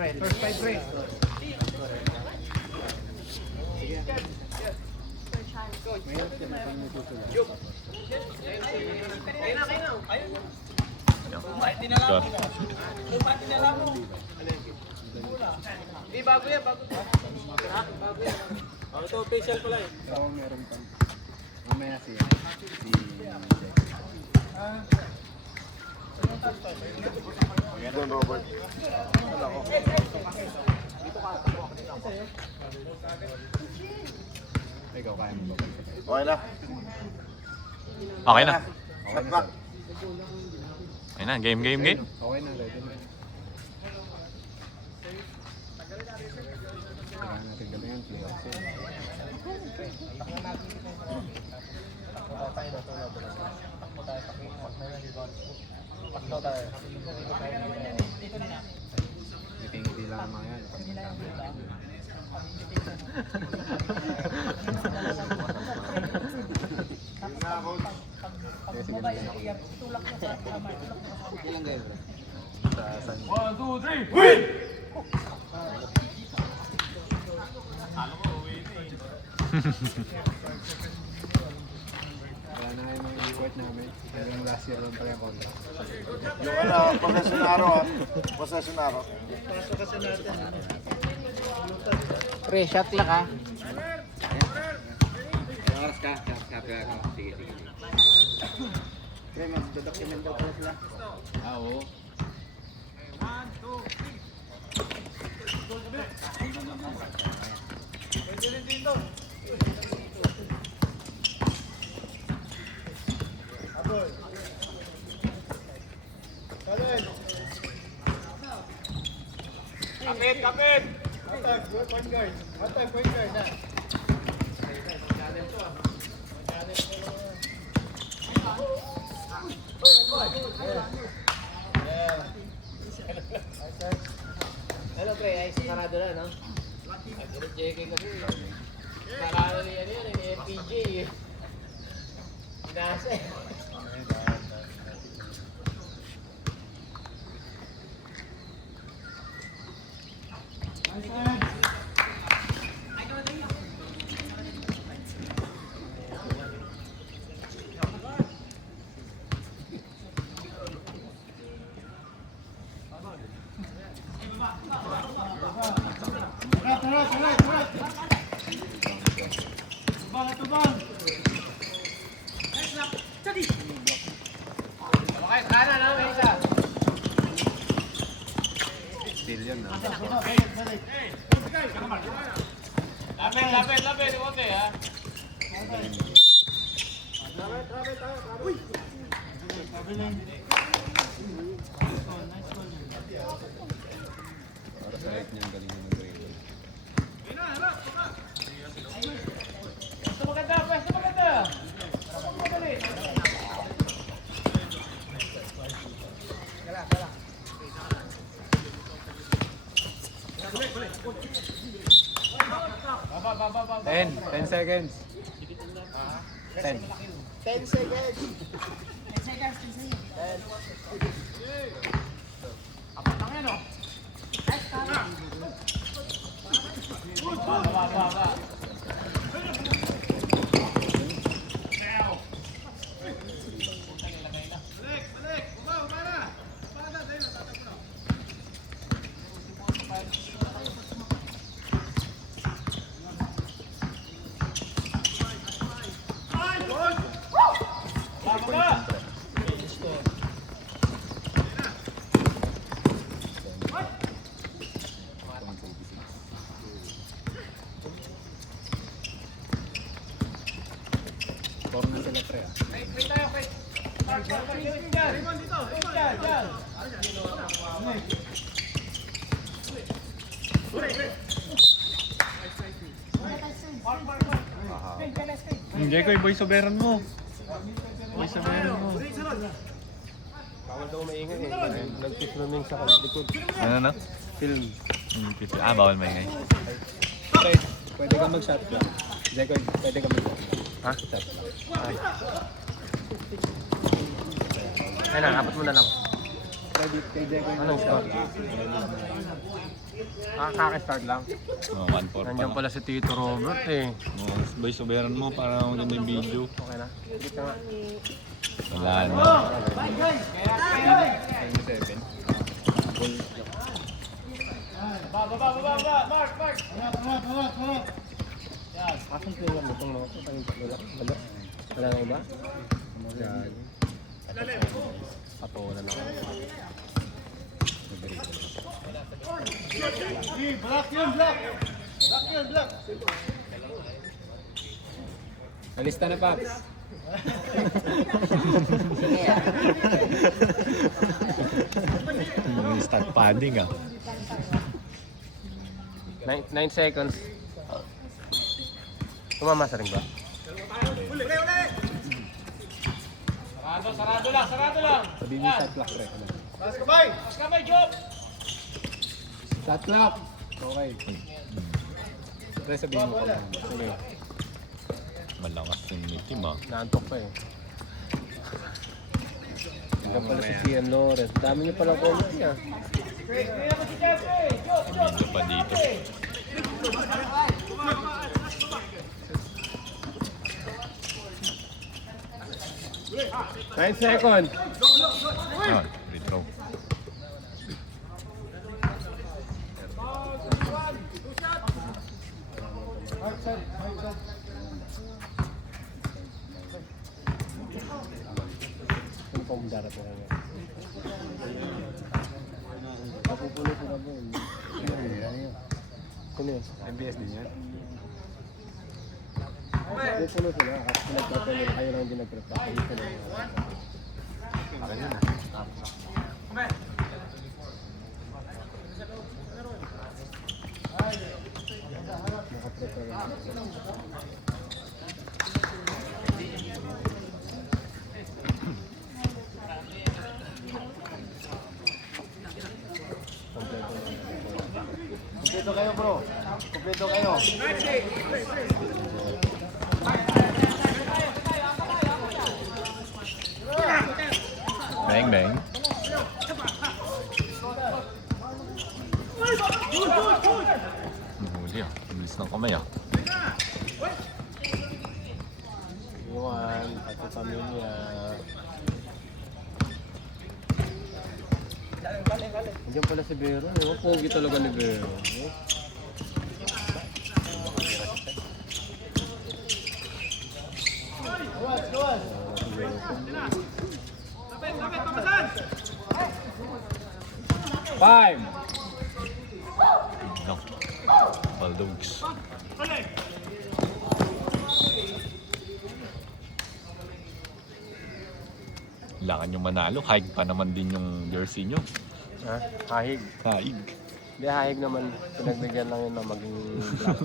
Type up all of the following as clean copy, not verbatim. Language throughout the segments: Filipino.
pre. First five, pre. Hindi, bago yan, bago yan. Bago yan. Ito, facial pala eh. Oo, meron pa. Mamaya siya. Don Robert. Ikaw, kaya mo ba? Okay na. Okay na. Shot back. Okay na, game. Okay na, ready na. Kailangan natin galingan, playoffs yun. Ngiti-ngiti lang mga yan. Ilang gayon? One, two, three, win! Wala na kayo mga report namin. Hanggang last year lang pala yung contract. Yung possession araw ha. Possession araw. Pre, shot clock ha. Oras ka. Sige. Pre, mag-document daw pala sila. Oo. Kapit! Hello pre, ay sarado na no? Nag-check kasi. Sarado niya yan, yung FPJ. Nasa eh. Okay, sana na, may isa. Still yun, no? Lapit, iwote ha. Para sa height niya, ang galing ng dribble. Pwesto maganda. Baba. 10 seconds. 10. 10 seconds. Apat lang yan, oh. Baba. Score na sila pre, ah. Wait tayo, wait. Raymond dito. Diyan. Hindi ko, boy, soberan mo. Boy, soberan mo. Bawal daw maingay eh. Nag-filming sa likod. Ano? Film. Bawal maingay. Pwede ka mag-shot lang. Jekoy, pwede ka mag-shot. Ha? Shot lang. Ayun na, apat mo na lang. credit kay Jekoy. Anong score? Kaka-start lang. Oh, 1-4 pa. Nandiyan pala si Tito Robert eh. Oh, boy, soberan mo para maganda yung video. Okay na. Hindi ka nga. Wala na. Asan ko yung lutong mo? Wala. Wala na iba? Yan. Patulan ako. Alista na, Paps. Start padding ah. 9 seconds. Tumamasa rin ba? Sarado lang, sarado lang. Sabihin mo shot clock, pre. Mas kamay, Job! Shot clock! Okay. Pre, sabihin mo ka lang. Sige. Malakas yung team ah. Naantok pa eh. Hanggang pala si Cian Lawrence. Dami niyo pala comment niya. Video pa dito. Nine seconds. Ah, free throw. Ano pa mong darap mo kanya? Napupulo ko na ba yun? Sino yun? MBS din yan. Napupulo sila kasi pinag-prepare nila. Kayo lang din nag-prepare. Kayo sila. Naka-prepare lang. Kumpleto kayo bro. Kumpleto kayo. Bang bang. Huli ah. Bilis ng kamay ah. Iwan, pati pamilya. Andiyan pala si Vero. Oh, pogi talaga ni Vero. Oh. Five. No. Baldogs. Kailangan yung manalo. Hike pa naman din yung jersey nyo. Ha? Hahig. Hike. Hindi, hahig naman. Pinagbigyan lang yun na maging black.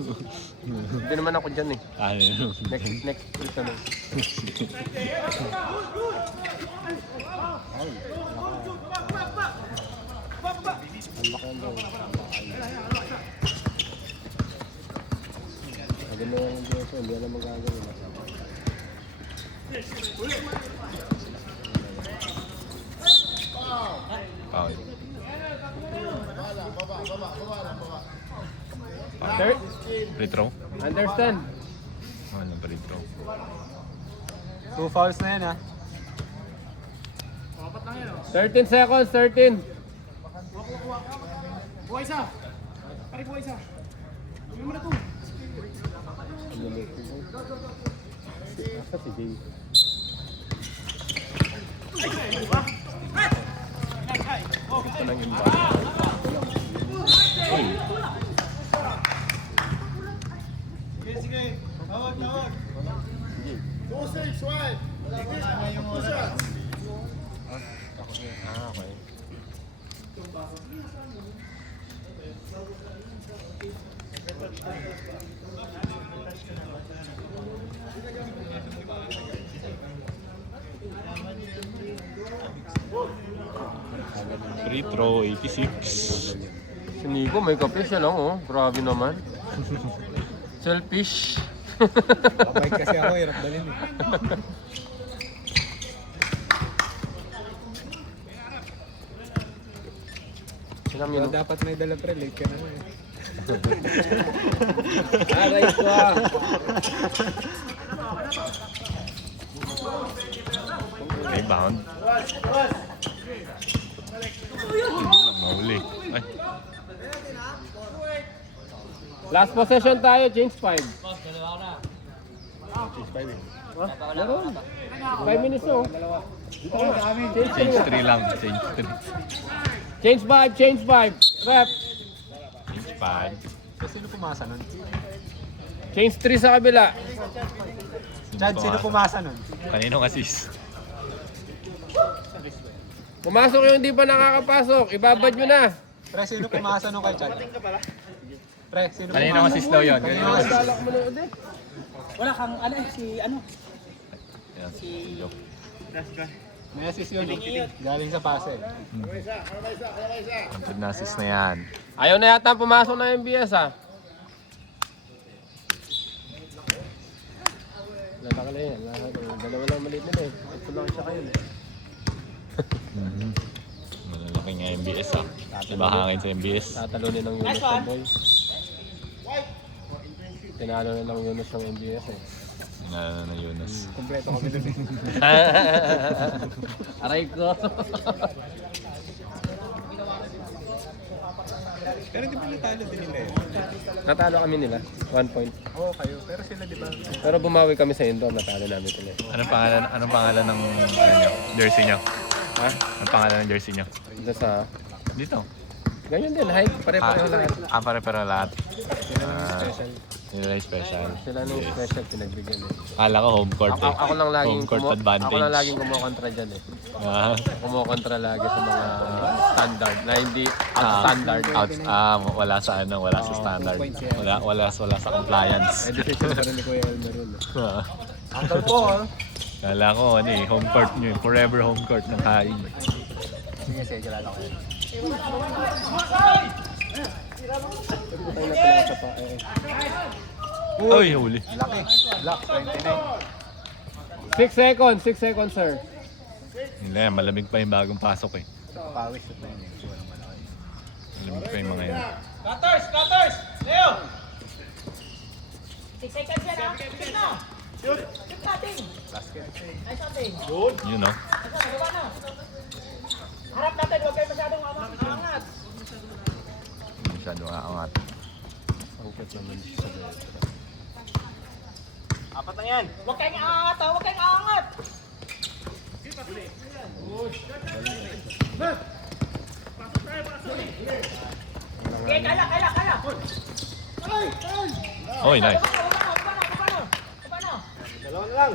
Hindi naman ako dyan eh. Ano? Next week na lang. Ay, ang baka yan daw. Maganda lang yung Diyos. Hindi alam magagawin. Foul. Third? Free throw? Understand? Ano ba free throw? 2 fouls na yan ha. 13 seconds, 13. Buhay isa! Pari buhay isa! Hindi mo na ito! Nasa si Jay. Ito lang yung bata. Uy! Ah, okay. Free throw, 86. Si Nico, may kape siya lang oh. Grabe naman. Selfish. Abay kasi ako, hirap dalhin eh. Ilang Pero minutes? dapat may dala pre, late ka naman eh. Aray ko ah. Rebound. Mahuli. Ay, Last possession tayo, change 5. Meron. 5 minutes oh. change 3 lang. Change 3. Change 5, change 5. Rep. Change 5. So, sino pumasa nun? Change 3 sa kabila. Chad, sino pumasa nun? Kaninong assist? Pumasok yung hindi pa nakakapasok. Ibabad nyo na. Pre, sino pumasa nun kay Chad? Pre, sino Kaninong pumasa? assist daw yun? Kaninong assist? Balak mo na ulit. Wala kang ano eh, si ano. Yan, si Joke. May assist yun. Galing sa pase. Ang na assist na yan. Ayaw na yata pumasok na MBS ah. Lalaki yan. Dalawa lang maliit nila eh. Ito lang siya kayo eh. Malalaki nga MBS ah. Diba hangin sa MBS? Tatalunin ng Yunus ng boy. Tinalo na lang Yunus ng MBS eh. Na Yunus. Kompleto kami dun eh. Aray ko. Pero di ba natalo din nila yun? Natalo kami nila. 1 point. Oo, kayo. Pero sila di ba? Pero bumawi kami sa indoor. Natalo namin sila. Anong pangalan ng ano nyo? Jersey nyo? Ha? Anong pangalan ng jersey nyo? Dito sa... Dito. Ganyan din. High. Pare-pareho lahat. Pare-pero lahat. Special. Nila yung special. Sila nung special pinagbigyan eh. Kala ko home court eh. Ako lang laging Home court advantage. ako lang laging kumukontra dyan eh. Ah, Kumukontra lagi sa mga standard na hindi standard. wala sa ano, wala sa standard. Wala sa compliance. Eh, decision pa rin ni Kuya Elmer yun. Uncle po ah. Kala ko ano eh, home court nyo, forever home court ng haing. Sige, sige, kilala ko yun. Tayo na pinasa pa eh. Uy, huli. Laki. Black, 29. 6 seconds, 6 seconds sir. Hindi, malamig pa yung bagong pasok eh. Pawis na yun eh. Walang malaki. Malamig pa yung mga yun. Cutters! Leo! 6 seconds yan ha. Shoot na! Shoot natin! Basket. Nice natin. Yun no? Baba na. Harap natin, huwag kayo masyadong angat. Masyadong aangat. Angkot naman sa Apat na yan. Huwag kayong aangat ha, huwag kayong aangat. Okay, kala. Oy, nice. Baba na.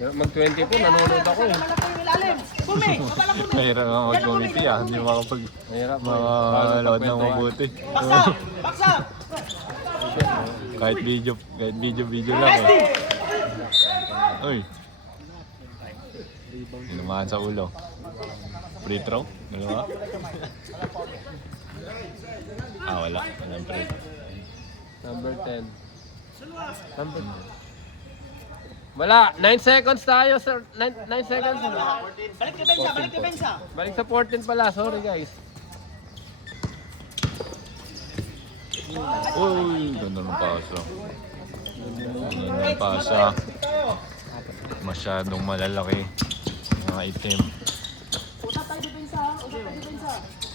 Mag-20 po, nanonood ako eh. Malaki yung ilalim. Bumi, baba na bumi. Mahirap nga mag-committee ah. Hindi makapag Mahirap po. malood ng mabuti. Baksa! Kahit video lang eh. Uy. Inumahan sa ulo. Free throw? Dalawa? Wala. Walang free. Number 10. Number 10. Wala, 9 seconds tayo sir. 9 seconds. Balik ni Benza. Balik sa 14 pala, sorry guys. Uy, ganda ng pasa. Ganda ng pasa. Masyadong malalaki. Mga itim. Usap tayo ni Benza.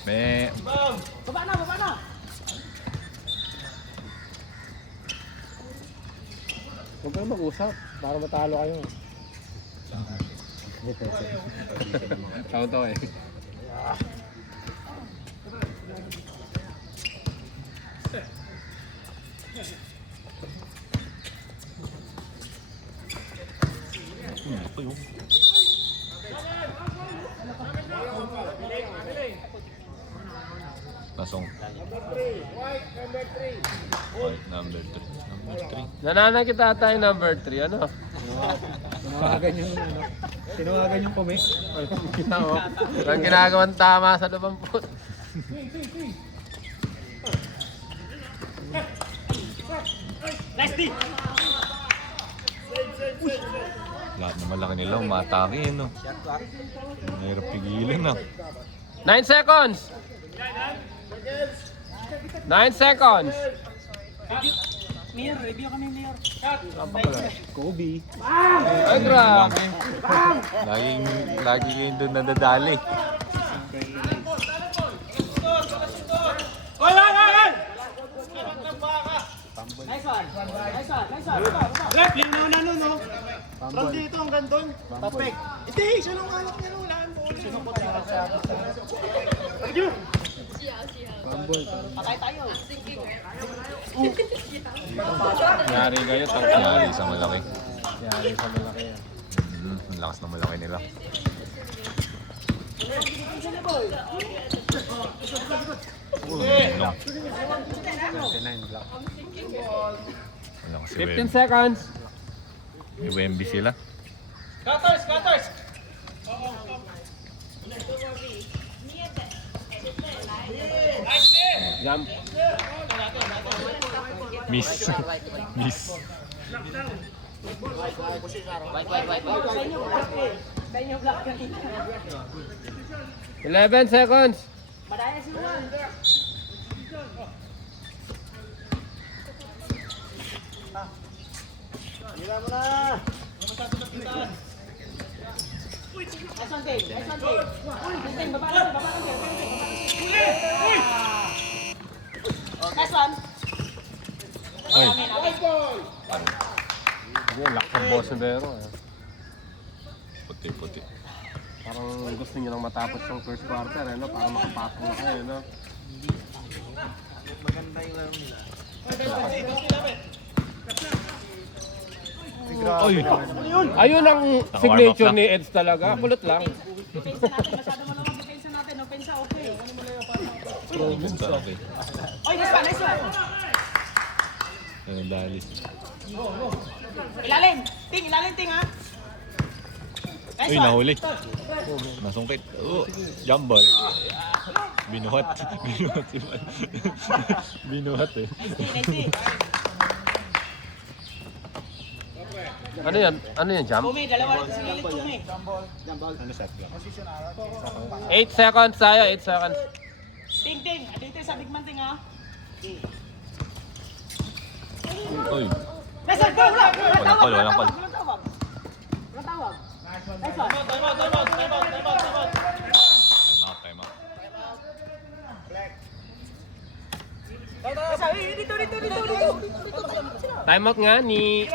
May Baba na. Huwag kayo mag-usap para matalo kayo. Tao to eh. pasong. White number 3. Number 3. Nananakita tayo number 3, ano? Tinawagan yung kumi. Kita mo. Ang ginagawang tama sa lumampot. Nice D. Lahat na malaki nila, umatake no. Mahirap pigilan na. 9 seconds. 9 seconds. Mayor, review kami, Mayor. Kobe. Ay, grabe. Lagi yung doon nadadali. Nice one. Nice one. Nice one. Left, yung nauna nun, no? From Pambol. dito hanggang doon. Perfect. Hindi, siya nung hawak niya nung laan mo. Pambol. Patay tayo. Yari kayo. Yari sa malaki. Yari sa malaki yan. Ang lakas ng malaki nila. No. 29 block. Ang lakas si 15 Wemby. seconds. May Wemby sila. Jump. Miss. Miss. Sa inyo black kanina. 11 seconds. Madaya si Juan. Hila mo na. Nice one, Dave. Nice one, Dave. Dave, baba kasi, baba kasi. Nice one. Ay. Yung lock ng boss ni Vero. Puti-puti. Parang gusto niyo lang matapos yung first quarter, ano? Para makapatong na kayo, no? Ay! Ayun ang signature ni Eds talaga. Kulot lang. Depensa natin, masyado malamang depensa natin. Opensa, okay. Basta okay. Oy, nice one, nice one. Ang dali. Ilalim. Ilalim, ting, ha? Nice Uy, one. nahuli. Nasungkit. Jump ball. Binuhat. Binuhat si Val. Binuhat eh. Nice. Ano yan? Ano yan, jump? Tumi, dalawa rin sa gilid, Tumi. 8 seconds tayo, 8 seconds. Ting, ting. Dito sa big man, ting, ha? Uy. Nice one, go, wala. Walang call, walang call. Walang tawag. Walang tawag. Nice one. Time out, time out. Nice one. Dito. Timeout nga ni...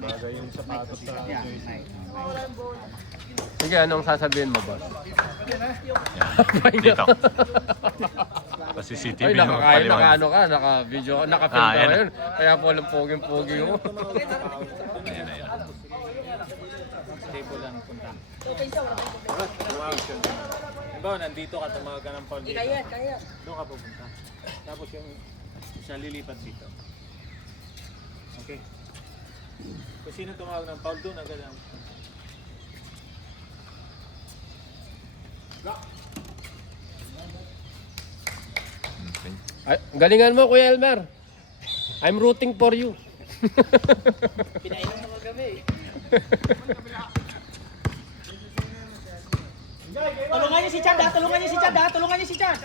Bagay yung sapatos sa jersey. Sige, anong sasabihin mo, boss? Yan. Dito. Kasi CCTV Ay, naman nakakain, paliwan. naka-ano ka, naka-video, naka-film ka yan. ngayon. Kaya po lang poging-pogi mo. Ayan, ayan. Diba, nandito ka, tumawag ka ng foul dito. Kaya. Doon ka pupunta. Tapos yung siya lilipat dito. Okay? Kung sino tumawag ng foul, doon agad ang... Okay. Ay, galingan mo, Kuya Elmer. I'm rooting for you. Pinainom mo kagabi. Tulungan niyo si Chad, ha? Tulungan niyo si Chad.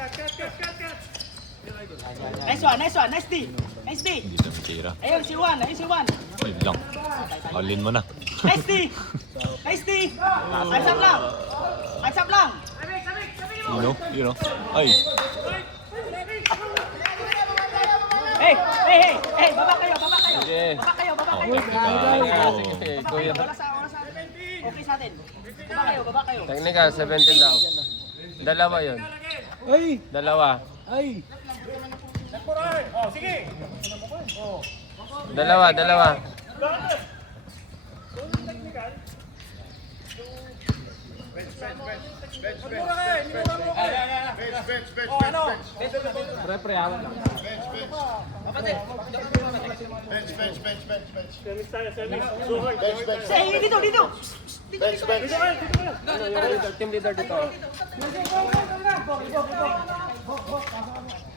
Nice one, nice D. Hindi na matira. Ayun si Juan. Uy, lang. Alin mo na. Nice D. Hands up lang. You know? Ay! Hey, baba kayo. Sige. Oh, Sige, oh. sige, Kuya. Oras okay sa atin. Baba kayo. Technical, 17 daw. Dalawa yun. Ay! Dalawa. Ay! Dalawa. Pre, hawak lang. Hey, dito. Team leader dito.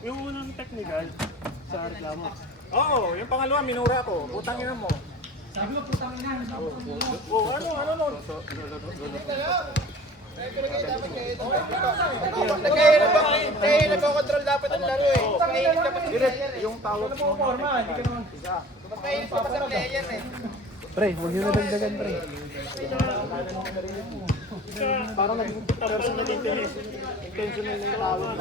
Yung unang technical sa reklamo. Oo, yung pangalawa, minura ko. Putang ina mo. Nagko-control dapat ang laro eh. Yung tawag mo. Mainit pa sa player eh. Pre, huwag nyo na dagdagan, pre. Parang naging personal interest. Intentional na yung tawag.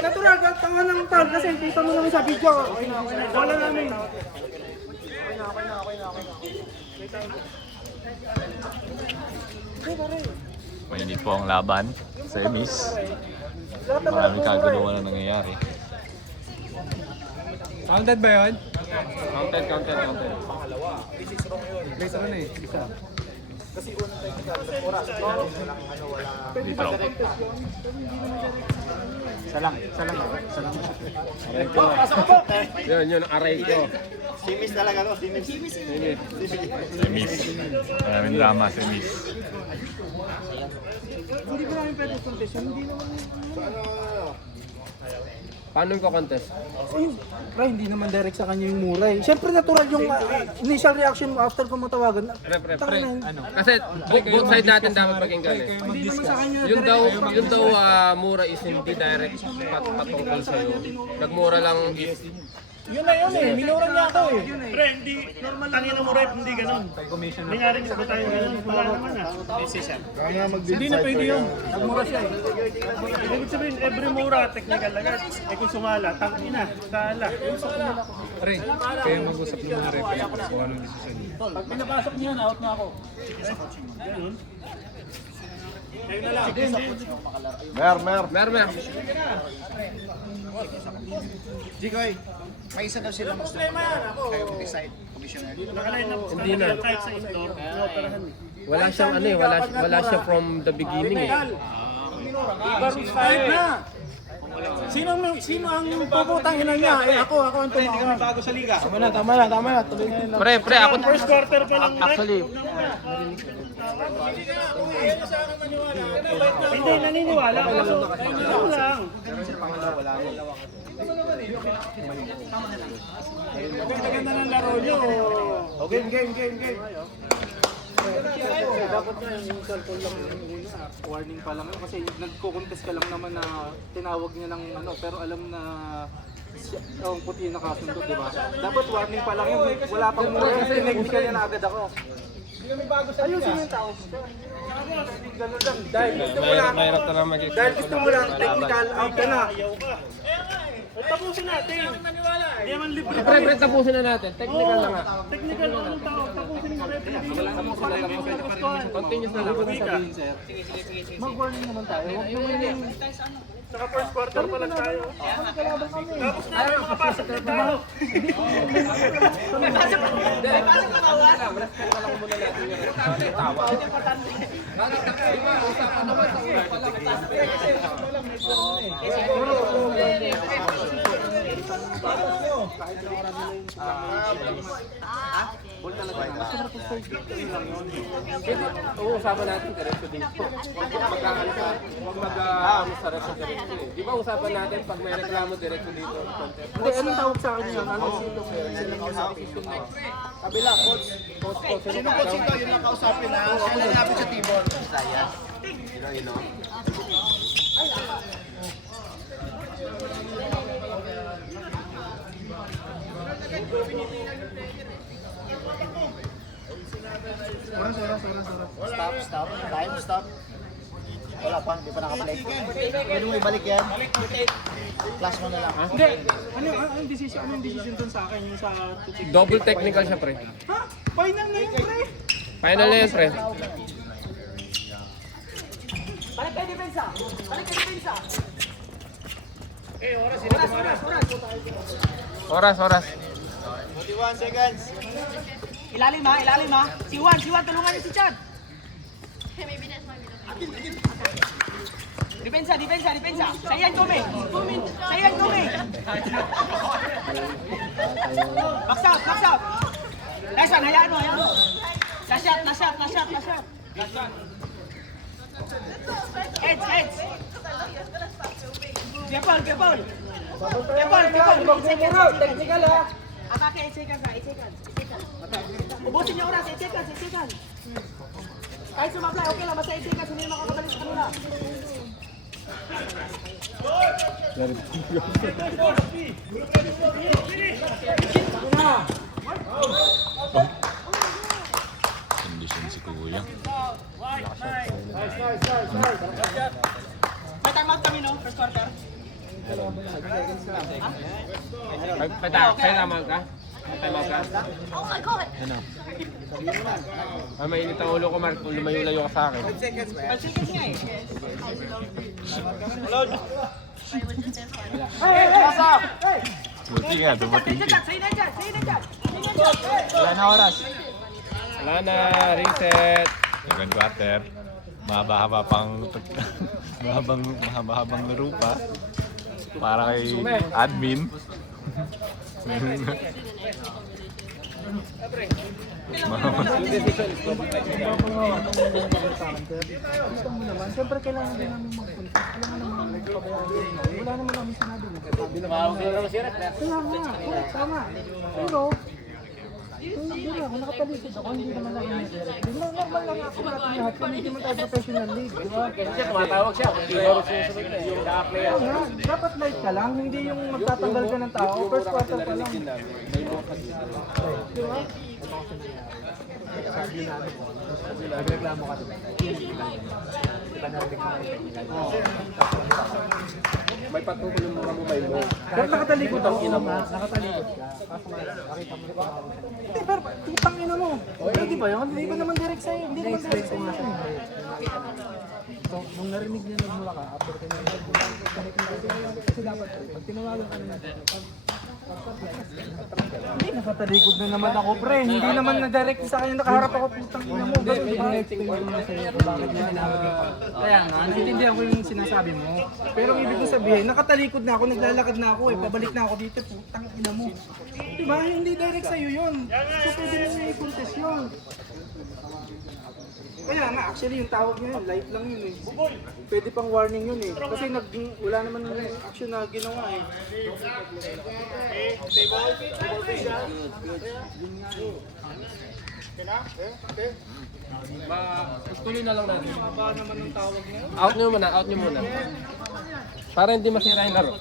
Natural, tanga ng tal kasi kita mo naman sa video. Wala namin. Mainit po ang laban. Semis. Marami kaguluhan na nangyayari. Counted ba yun? Counted. Place ano na eh. Isa. Dito lang. Yun, aray ko. Simis talaga no? Simis. Semis. Maraming drama, semis. Hindi ba namin pwede contest yun? Hindi naman. Paano ko contest? Pre, hindi naman direct sa kanya yung mura eh. Siyempre natural yung initial reaction mo after ko matawagan. Pre. Kasi both side natin dapat maging ganun. Hindi naman sa kanya Yun daw mura is hindi direct patungkol sa'yo. Nagmura lang if Yun na yun eh, minura niya ako eh. Pre, hindi, normal lang yun ang rep, hindi ganun. Hindi nga rin sabi tayo ganun, wala naman ah. Hindi na pwede yun. Nagmura siya eh. Ibig sabihin, every mura, technical agad. Eh kung sumala, tangin na, kala. Pre, kayo mag-usap ng mga referee kung anong decision niyo. Pag pinapasok niya, out na ako. Ganun. Kayo na lang. Mer. Jigoy, may isa daw silang gusto kayo decide, commissioner. Nakaline up Hindi na. kahit sa indoor, operahan eh. wala siyang wala siya from the beginning eh. Kahit na! Sino ang puputang ina niya? Eh ako ang tumawa. Bago sa liga. Tama na. Tuloy na yun. Pre, ako First quarter pa lang. actually Hindi, naniniwala. Kaso, ano lang. Ganda ng laro nyo. Game. Dapat na yung cellphone lang yung una. Warning pa lang yun kasi nagko-contest ka lang naman na tinawag niya ng ano pero alam na ang puti na kasundo, di ba? Dapat warning pa lang yun. Wala pang mura. Tinignikan niya na agad ako. Ayusin yung tao. Ganun lang. Dahil gusto mo lang. mahirap na lang mag-explain. Dahil gusto mo lang technical out ka na. Tapusin natin. Hindi naman libre. Pre, tapusin na natin. Technical lang nga. Technical lang ang tao. Tapusin mo rin. Continuous na lang. Mag-warning naman tayo. Huwag naman yung Saka first quarter pa lang tayo. Tapos na rin makapasok na tayo. Usapan natin diretso dito. Huwag mag-ano sa rest diretso. Di ba usapan natin pag may reklamo diretso dito? Hindi, anong tawag sa akin yun? Anong sino? Kabila, coach. Sino po sino yung nakausapin na sinanapin sa Timor? Stop. Time, stop. Wala pa, hindi pa nakabalik. Pwede mo ibalik yan. Flash mo na lang. Hindi. Anong decision dun sa akin? Yung sa Double technical siya, pre. Ha? Final na yun, pre. Final na yan, pre. Balik kayo depensa. Oras. 21 seconds. Ilalim ha. Si Juan, tulungan niyo si Chad. Depensa. Sayan, Tome. Box out. Nice one, hayaan mo. Last shot. Heads. Technical ha. Abake, 8 seconds na, 8 seconds. 8 seconds. Ubusin niyo oras, 8 seconds, 8 seconds. Kahit sumablay, okay lang, basta 8 seconds, hindi na makakabalik sa kanila. Kondisyon si Kuya. May time out kami, no? First quarter. Kaya naman ka? Tama ka? Oh my God! Ay, mainit ang ulo ko, Mark. Kung lumayo-layo ka sa akin. 5 seconds nga eh. Buti nga, dumating Sa'yo din. na dyan, sa'yo na dyan. Wala na oras. Wala na, reset. Second quarter. Mahaba-haba pang mahaba-habang laro pa. Para kay admin. Gusto mo naman, siyempre kailangan din namin mag-punta. Kailangan naman magpabayaan. Wala naman kami sinabi. Kaya nga, correct, tama. Pero, hindi na, kung nakatalikod ako, hindi naman lang yung direct. Hindi lang, normal lang ako natin lahat. Kung hindi man tayo professional league. Kasi tumatawag siya. Siguro susunod na yung player. Kaya nga, dapat light ka lang, hindi yung magtatanggal ka ng tao. First quarter pa lang. Di ba? Nagreklamo ka diba? May patuloy yung mga mobile mo. Pero nakatalikod ako. Nakatalikod ka. Kaso nga, nakita mo rin. Hindi, pero putang ina mo. Pwede ba yun? Hindi ba naman direct sa'yo? Hindi naman direct sa'yo. So, nung narinig niya nagmula ka, after ka niya, kasi dapat, pag tinawagan ka na hindi, nakatalikod na naman ako, pre. Hindi naman na-direct sa kanya, nakaharap ako, putang ina mo. Ganun, di ba? Explain mo na sa'yo kung bakit niya tinawag ako. Kaya nga, naiintindihan ko yung sinasabi mo. Pero ang ibig ko sabihin, nakatalikod na ako, naglalakad na ako, pabalik na ako dito, putang ina mo. Di ba? Hindi direct sa'yo yun. So, pwede mo na i-contest yun. Kaya nga, actually yung tawag niya yun, live lang yun eh. Pwede pang warning yun eh. Kasi wala naman action na ginawa eh. Tuloy na lang natin. Baba naman yung tawag niya. Out nyo muna. Para hindi masira yung laro.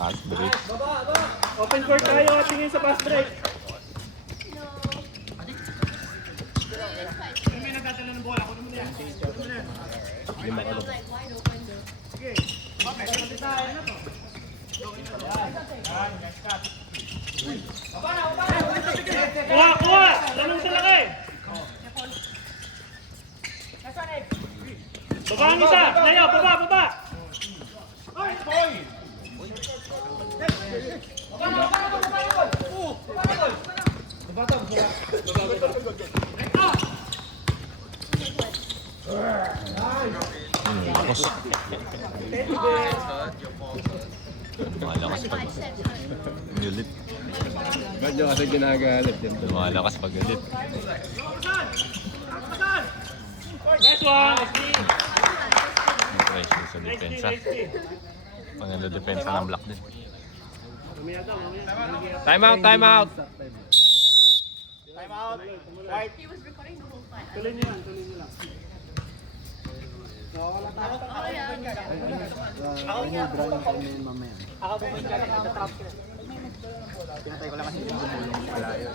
Fast break. Open court tayo, tingin sa fast break. Kuha! Tanong sa laki! Baba ang isa! Layo! Baba! Lakas. Malakas pag galit. Ba't nyo kasi ginagalit yun? Lumalakas pag galit. Nice one! Pressure sa depensa. Pangalo depensa ng block din. Time out! Time out. Right. Tuloy niyo lang. Pinatay ko lang kasi yung bumulong pala yun.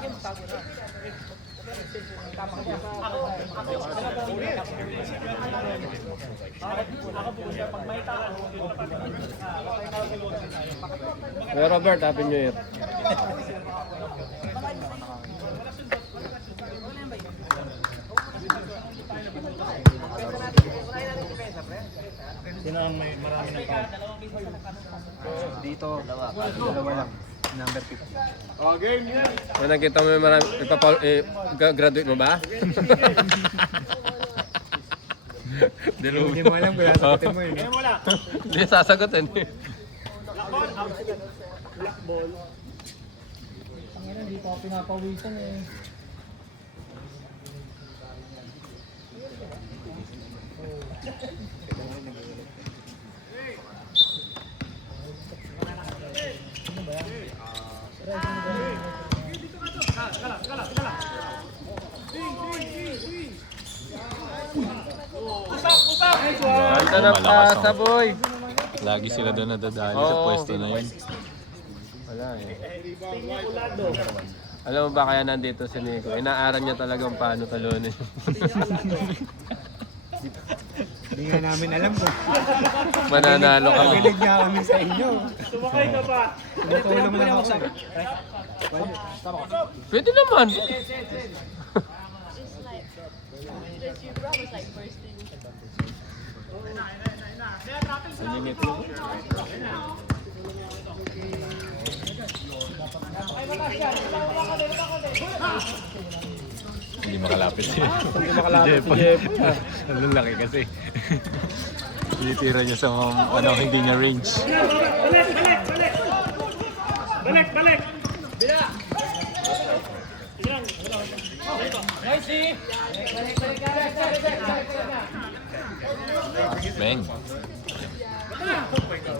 Kuya Robert, Happy New Year. Sino ang may marami ng tao? Dito, dalawa lang. Number 50. Kung nakita mo yung marami, graduate mo ba? Hindi mo alam kung sasagutin mo yun. Hindi sasagutin. Hindi pa ako pinapawisan eh. Ganda ng pasa, boy. Lagi sila doon nadadali sa pwesto na yun. Wala eh. Alam mo ba kaya nandito si Nico? Inaaral niya talagang paano talunin. Hindi nga namin alam ko. Mananalo kami. Nakilig nga kami sa inyo. Sumakay ka pa. Tinutulong lang ako. Pwede naman. Hindi makalapit siya. Hindi makalapit si Jeff. Ang laki kasi. Tinitira niya sa mga hindi niya range. Balik! Bang.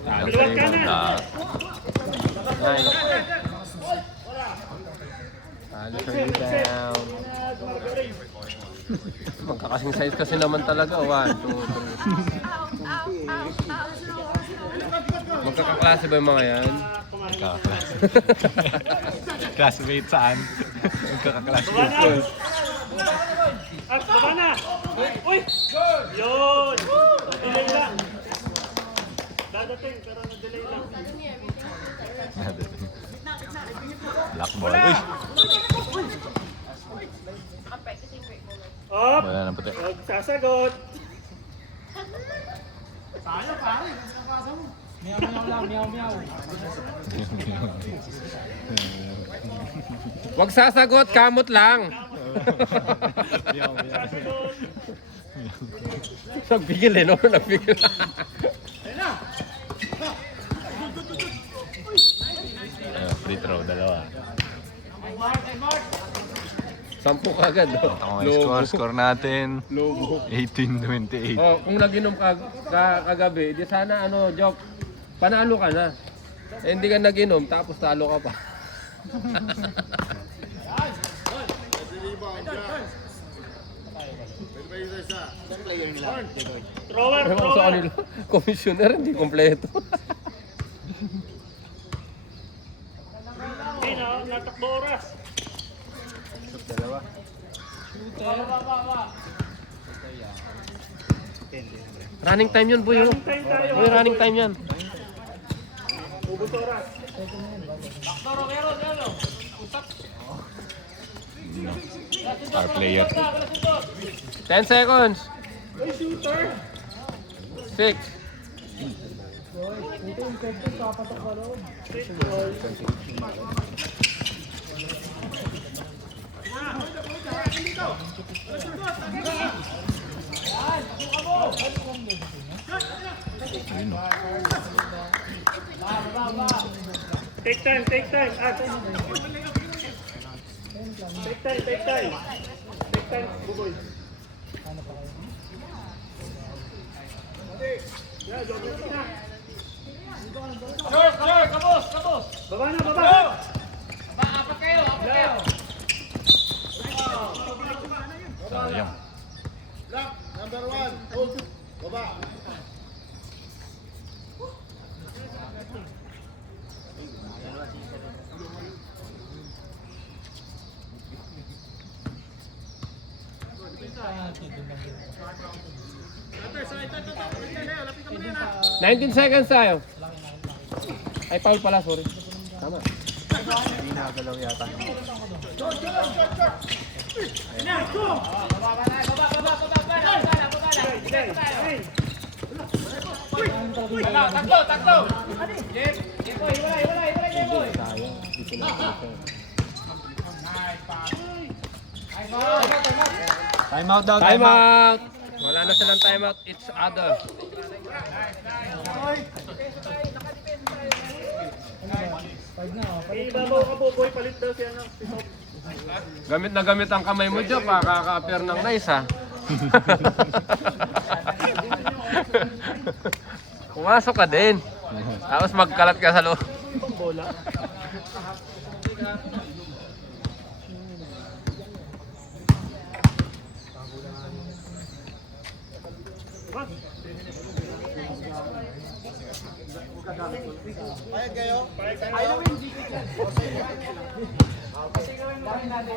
Ang Luwag ka na. Nice. Talo sa down. Magkakasing size kasi naman talaga. 1, 2, 3. Magkakaklase ba yung mga yan? Magkakaklase. Classmate saan? Magkakaklase. Baba na! Uy! Yun! Delay lang. Dadating, pero na-delay lang. Black ball. Uy! Up! Wala nang puti. Huwag sasagot. Wag sasagot, kamot lang. Nagbigil eh, no? Nagbigil. Free throw, dalawa. 10 kagad, no? Ito ang score natin. Lobo. 18-28. Oh, kung naginom ka kagabi, di sana ano, joke, panalo ka na. Eh, hindi ka naginom, tapos talo ka pa. Thrower, Ewan ko sa thrower. kanila, commissioner, hindi kompleto. Hindi na, natakbo oras. Running time yun, boy. Running time tayo. Boy, running time yan. Ubus oras. Our player. 10 seconds. Uy, shooter. 6. Take time. Take time, Buboy. Yeah, jogging na. Baba na, baba! Sayang. Number 1, hold. Baba. Ah, 19 seconds tayo. Ay, foul pala, sorry. Tama. Hindi nagalaw yata. Time out daw, Time out! Wala Wala na silang timeout each other. Ibabaw ka po, boy. Palit daw siya ng pisot. Gamit na gamit ang kamay mo, Joe, kaka-appear ng nice, ha? Pumasok ka din. Tapos magkalat ka sa loob. Bola.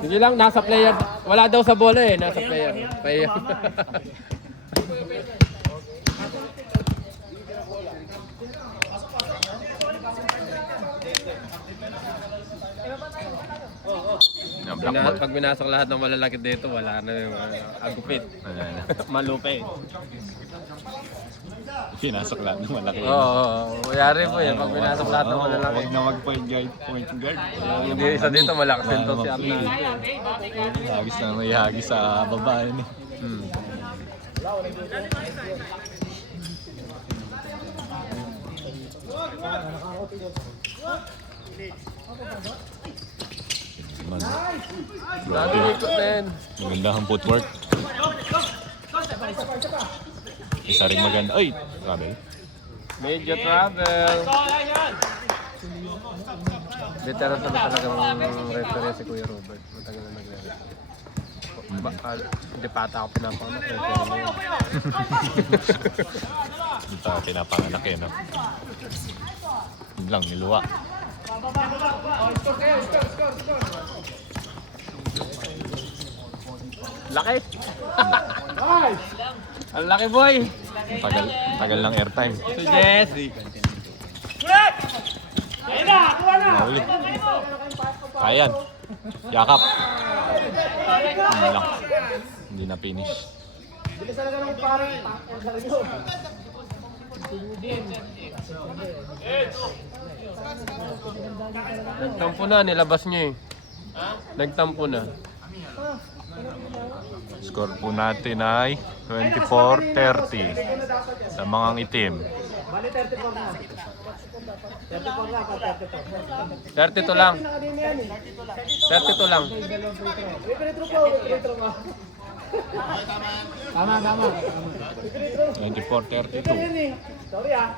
Sige lang, nasa player. Wala daw sa bola eh, nasa player. Player. Yung black ball. Pag binasok lahat ng malalaki dito, wala na yung agupit. Wala na. Malupe. Pinasok lahat ng malaki. Oo, kuyari po yan. Pag binasok lahat ng malalaki. Huwag na mag-point guard. Point guard. Hindi, isa dito malakas din to si Arnaldo. Hagis na may hagis sa babae. Man. Dami dito din. Maganda ang footwork. Isa rin maganda. Ay! Grabe. Medyo travel. Veteran talagang referee si Kuya Robert. Matagal na nagre-referee. Hindi pata ako pinapanganak. Hindi pa pinapanganak eh, no? Yun lang, niluwa. Laki! Ang laki, boy! Tagal lang airtime. Si Jesse. Mahuli. Ayan. Yakap. Hindi lang. Hindi na finish. Nagtampo na, nilabas niya eh. Nagtampo na. Score po natin ay 24-30 sa mga itim. 32 lang. 32 lang. Tama, tama. 24-32. Sorry ah.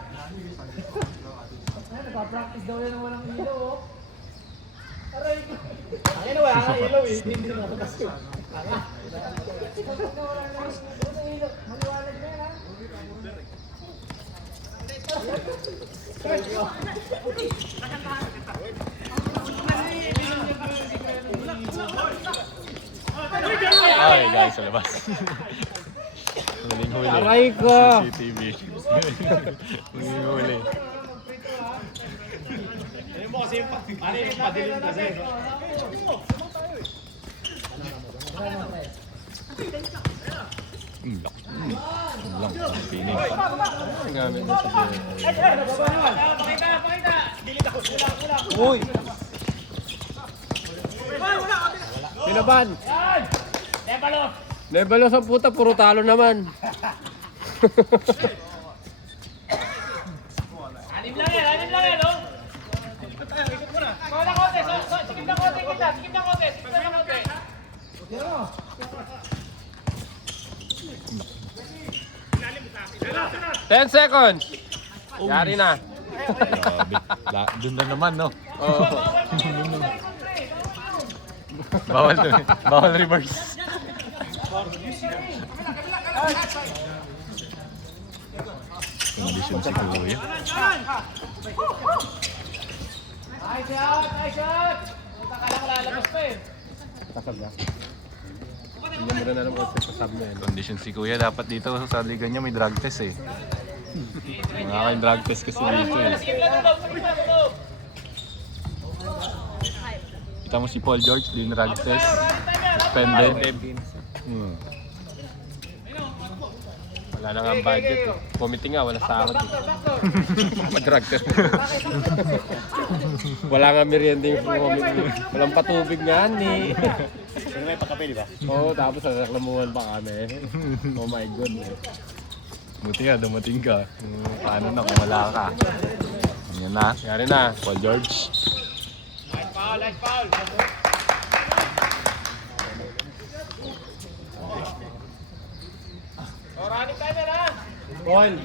Nagpa-practice daw yan ng walang ilaw, oh. Ay, wala nga ilaw eh. Hindi na ako kasi. Ay, guys, sa labas. Huling-huli. Aray ko! CCTV. Huling-huli. Lang. Finish. Ang gamit na si Jesse. Uy! Pinaban! Nebalos ang puta, puro talo naman. Anim lang yan, oh. Wala kote, sikip na kote kita, sikip na kote. 10 seconds! Yari na. Grabe. Doon na naman, no? Oo. Bawal to. Bawal reverse. Condition si Kuya. Nice shot! Taka lang lalabas pa eh. Takag na. Hindi mo rin alam kung sa sub na yun. Condition si Kuya. Dapat dito sa liga niya may drug test eh. Mga kayong drug test kasi dito eh. Sikip lang ito, sikip lang ito. Kita mo si Paul George, din drug test. Suspended. Wala na nga ang budget eh. Committee nga, wala sahod eh. Mag-drug test. Wala nga merienda yung committee. Walang patubig nga ni. may pagkape, di ba? Oo, tapos nagreklamuhan pa kami. Oh my goodness. Buti nga, dumating ka. Paano na kung wala ka? Yan na. Yari na. Paul George.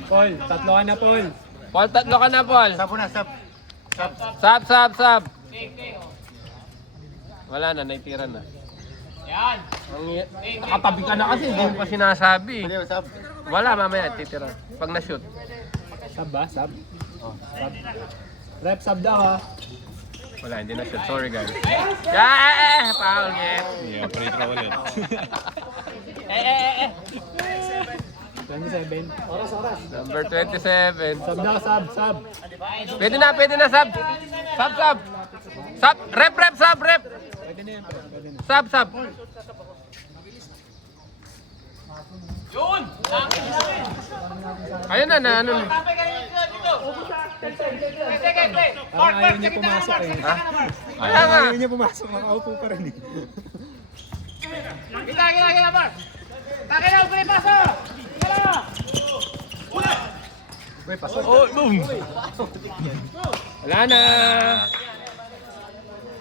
Paul, tatlo ka na, Paul. Paul, tatlo ka na, Paul. Sabo na, sab. Sab. Wala na, naitira na. Yan. Nakatabi ka na kasi, hindi mo pa sinasabi. Pwede ba, sab? Wala, mamaya, titira. Pag na-shoot. Sab ba? Sab? Sab. Rep, sab daw ha. Wala, hindi na-shoot. Sorry, guys. Yeah! Foul, yes. Yeah, free throw ulit. 27. Number 27. Sab daw, sab. Pwede na, sab. Sab. Rep, sab. Pwede na yan, pwede na. Sab. Ayun na, ano na. Parang ayaw niya pumasok eh. Ha? Kaya Parang nga. ayaw niya pumasok, makaupo pa rin eh. Uy, pasok. Oh, boom! Wala na.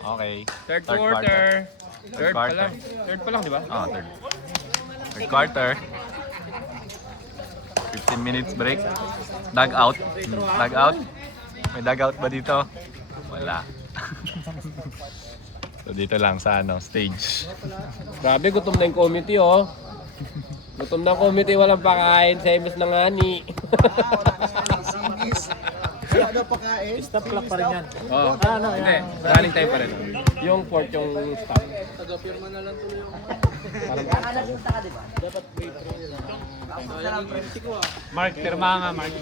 Okay. Third quarter. Third pa quarter. lang. Third pa lang, di ba? Ah, third. Third quarter. 15 minutes break. Dug out. May dug out ba dito? Wala. So dito lang sa stage. Grabe, gutom na yung committee, oh. Gutom na ang committee, walang pakain. Semis na nga ni. Wala na pakain. Stop clock pa rin yan. Oh. Hindi, galing tayo pa rin. Yung fourth, yung stop. Mark, pirma nga, Mark.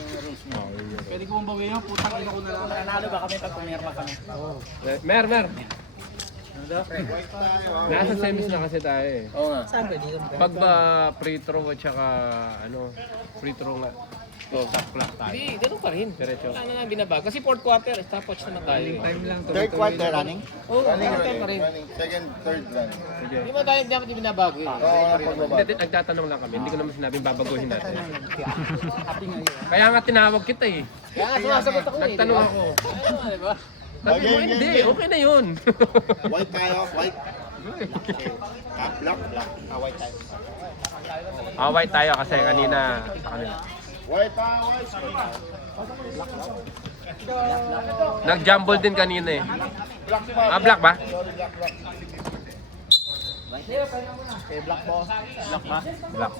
Pwede ko mong bawihan, putang ina ko na lang. Nanalo ba kami pag pumirma kami? Mer. Nasa semis na kasi tayo eh. Oo nga. Saan pwede yun? Pag ba free throw at saka free throw nga. Stop clock tayo. Hindi, ganun pa rin. Diretso. Wala na nga binabago. Kasi fourth quarter, stopwatch naman tayo. Time lang to. Third quarter running? Oo, quarter pa rin. Second, third running. Hindi mo tayo dapat yung binabago yun. Hindi, nagtatanong lang kami. Hindi ko naman sinabing babaguhin natin. Kaya nga tinawag kita eh. Kaya nga sumasagot ako eh. Nagtanong ako. Di ba? Sabi mo, hindi. Okay na yun. White tayo, white. Black. White tayo. Away tayo kasi kanina. White tayo, white. Nag-jumble din kanina eh. Black ba? Okay, black ball. Black.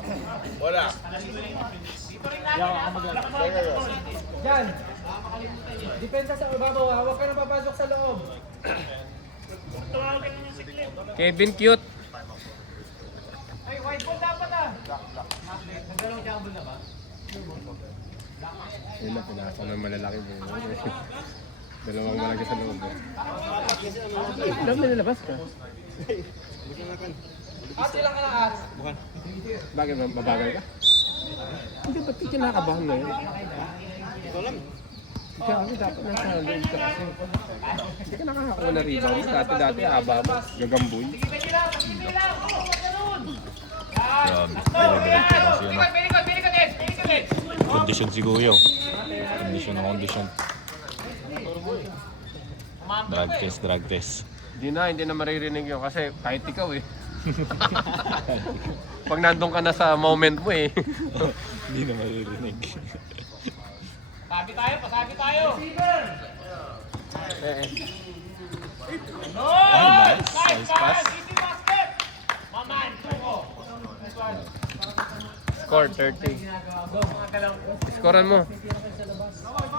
Diyan. Depensa sa ibabaw ha. Huwag ka na papasok sa loob. Kevin cute. Ay, white ball dapat ah. Yun na, pinasa ng malalaki mo. Dalawang malaki sa loob. Alam mo nilabas ka? Ilang ka na at? Bakit mabagal ka? Hindi, ba't ka kinakabahan ngayon? Ikaw kasi dapat nasa loob ka kasi. Hindi ka nakakakuha na rebound. Dati aba mo, gagamboy. Grabe. Kondisyon si Guyo. Kondisyon. Drug test. Hindi na maririnig yun kasi kahit ikaw eh. Pag nandun ka na sa moment mo eh. Hindi na maririnig. Pasabi tayo! Nice pass. Score 30. Scorean mo.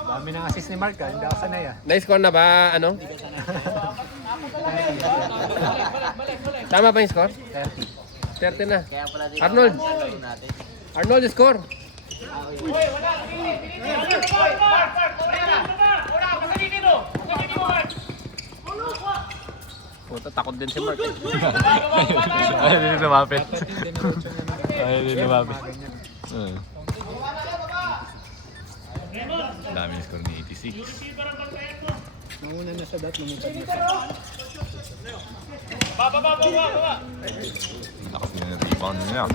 Dami ng assist ni Mark hindi ako sanay ah. Na-score na ba? Ano? Tama ba yung score? 30 na. Arnold, score. Puta, takot din si Mark. Ayaw din lumapit. Dami score ni 86. Nanguna na sa dot, lumipad na siya. Ang lakas na yung rebound nila.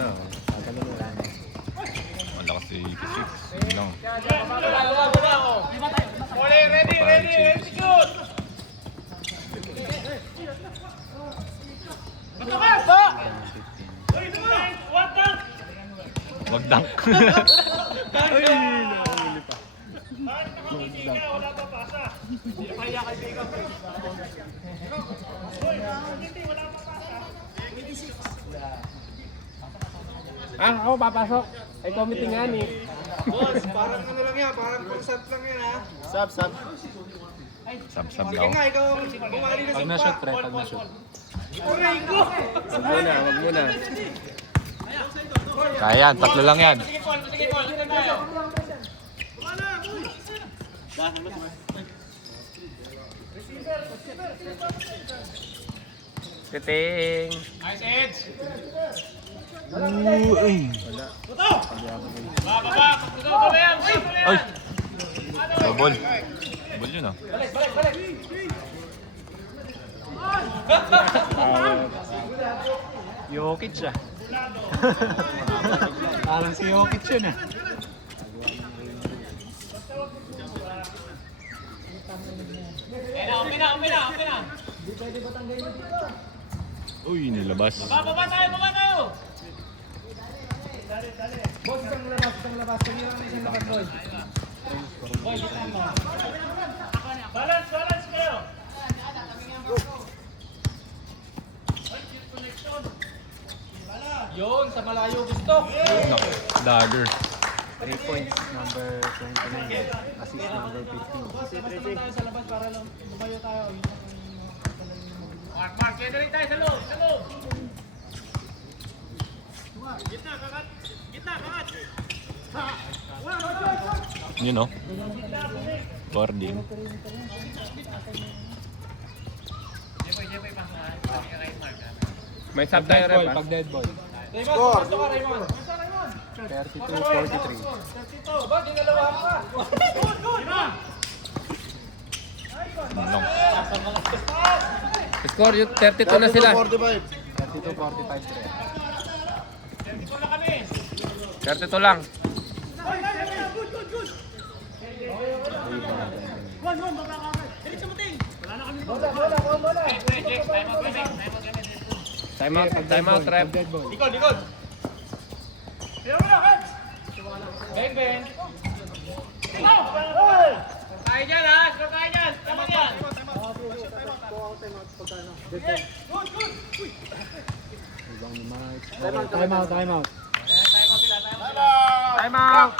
Malakas si Kisik. Yun lang. Ready, execute! Wag dunk. Ako papasok. Ay committee nga ni. Boss, parang ano lang yan, parang consent lang yan ha. Sub. Sab-sab Sige daw. nga, ikaw ang bumali na Pag na-shoot, pre. Pag na-shoot. Wag muna. Kaya yan, tatlo lang yan. Kiting. Ay! Double. Double yun ah. Jokic ah. Parang si Jokic yun ah. Uy, nilabas. Boss, isang labas. Tumira na isang labas, boy. Balance kayo. Yun, sa malayo gusto. Naku, dagger. 3 points, number 29. Assist number 15. Tayo sa labas para lang lumayo tayo. Mark, kaya rin tayo sa loob, Yun no? Boarding. May sub tayo rin Pag dead ball. Score! 32-43. Lang. Score yung 32 na sila. 45. 32-45 pre. 32 lang. Time out, rep. Dead ball. Kaya dyan ha, kaya dyan. Tama yan. Ibang ni Mike. Time out. Time out.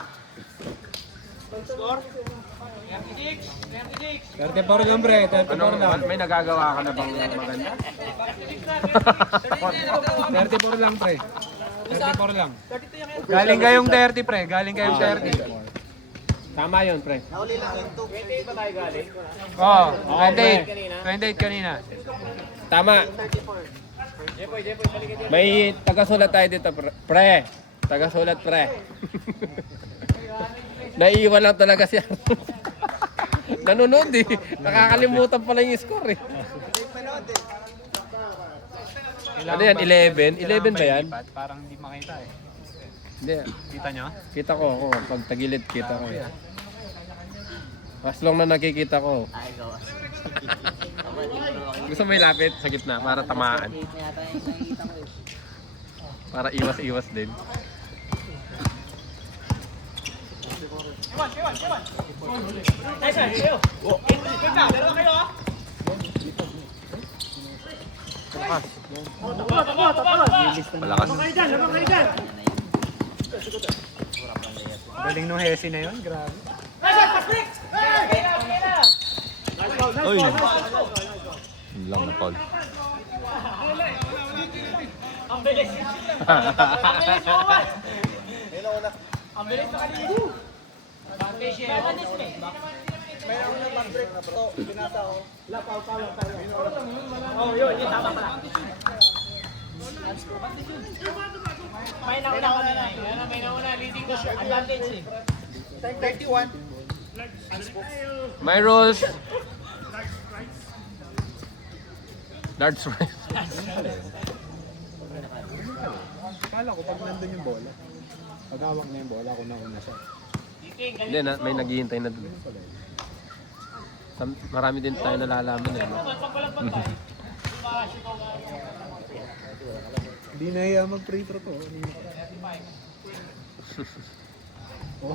34 lang pre. 34 Ano, lang. may nagagawa ka na bang maganda? 34 lang pre. 34 lang. Galing kayong 30 pre. Galing kayong 30. Tama yun, pre. Nauli lang yung 2. Oh, 28 kanina. Tama. May tagasulat tayo dito, pre. Tagasulat, pre. Naiiwan lang talaga siya. Nanonood eh. Nakakalimutan pala yung score eh. Ano yan, 11? 11 ba yan? Parang hindi makita eh. Hindi. Kita nyo? Kita ko. Pag tagilid, kita ko. As long na nakikita ko. Gusto mo ilapit sa gitna para tamaan. Para iwas-iwas din. Malakas. Galing nung Hesi na yun. Grabe. Uy! Yun lang na Paul. Ang bilis. Ang bilis mo ba? Ang bilis na kanina. Advantage yan. Mayroon na mag-break to, binasa ko. Oh, yun. Yun, tama pala. May nauna ka na. May nauna. Leading ko siya. Advantage eh. 31. May rules. Large fries. Kala ko pag nandun yung bola. Pag hawak na yung bola, ako nauna siya. Hindi, may naghihintay na doon. Marami din tayo nalalaman eh. No? Hindi na hiya mag-free throw to. Oh.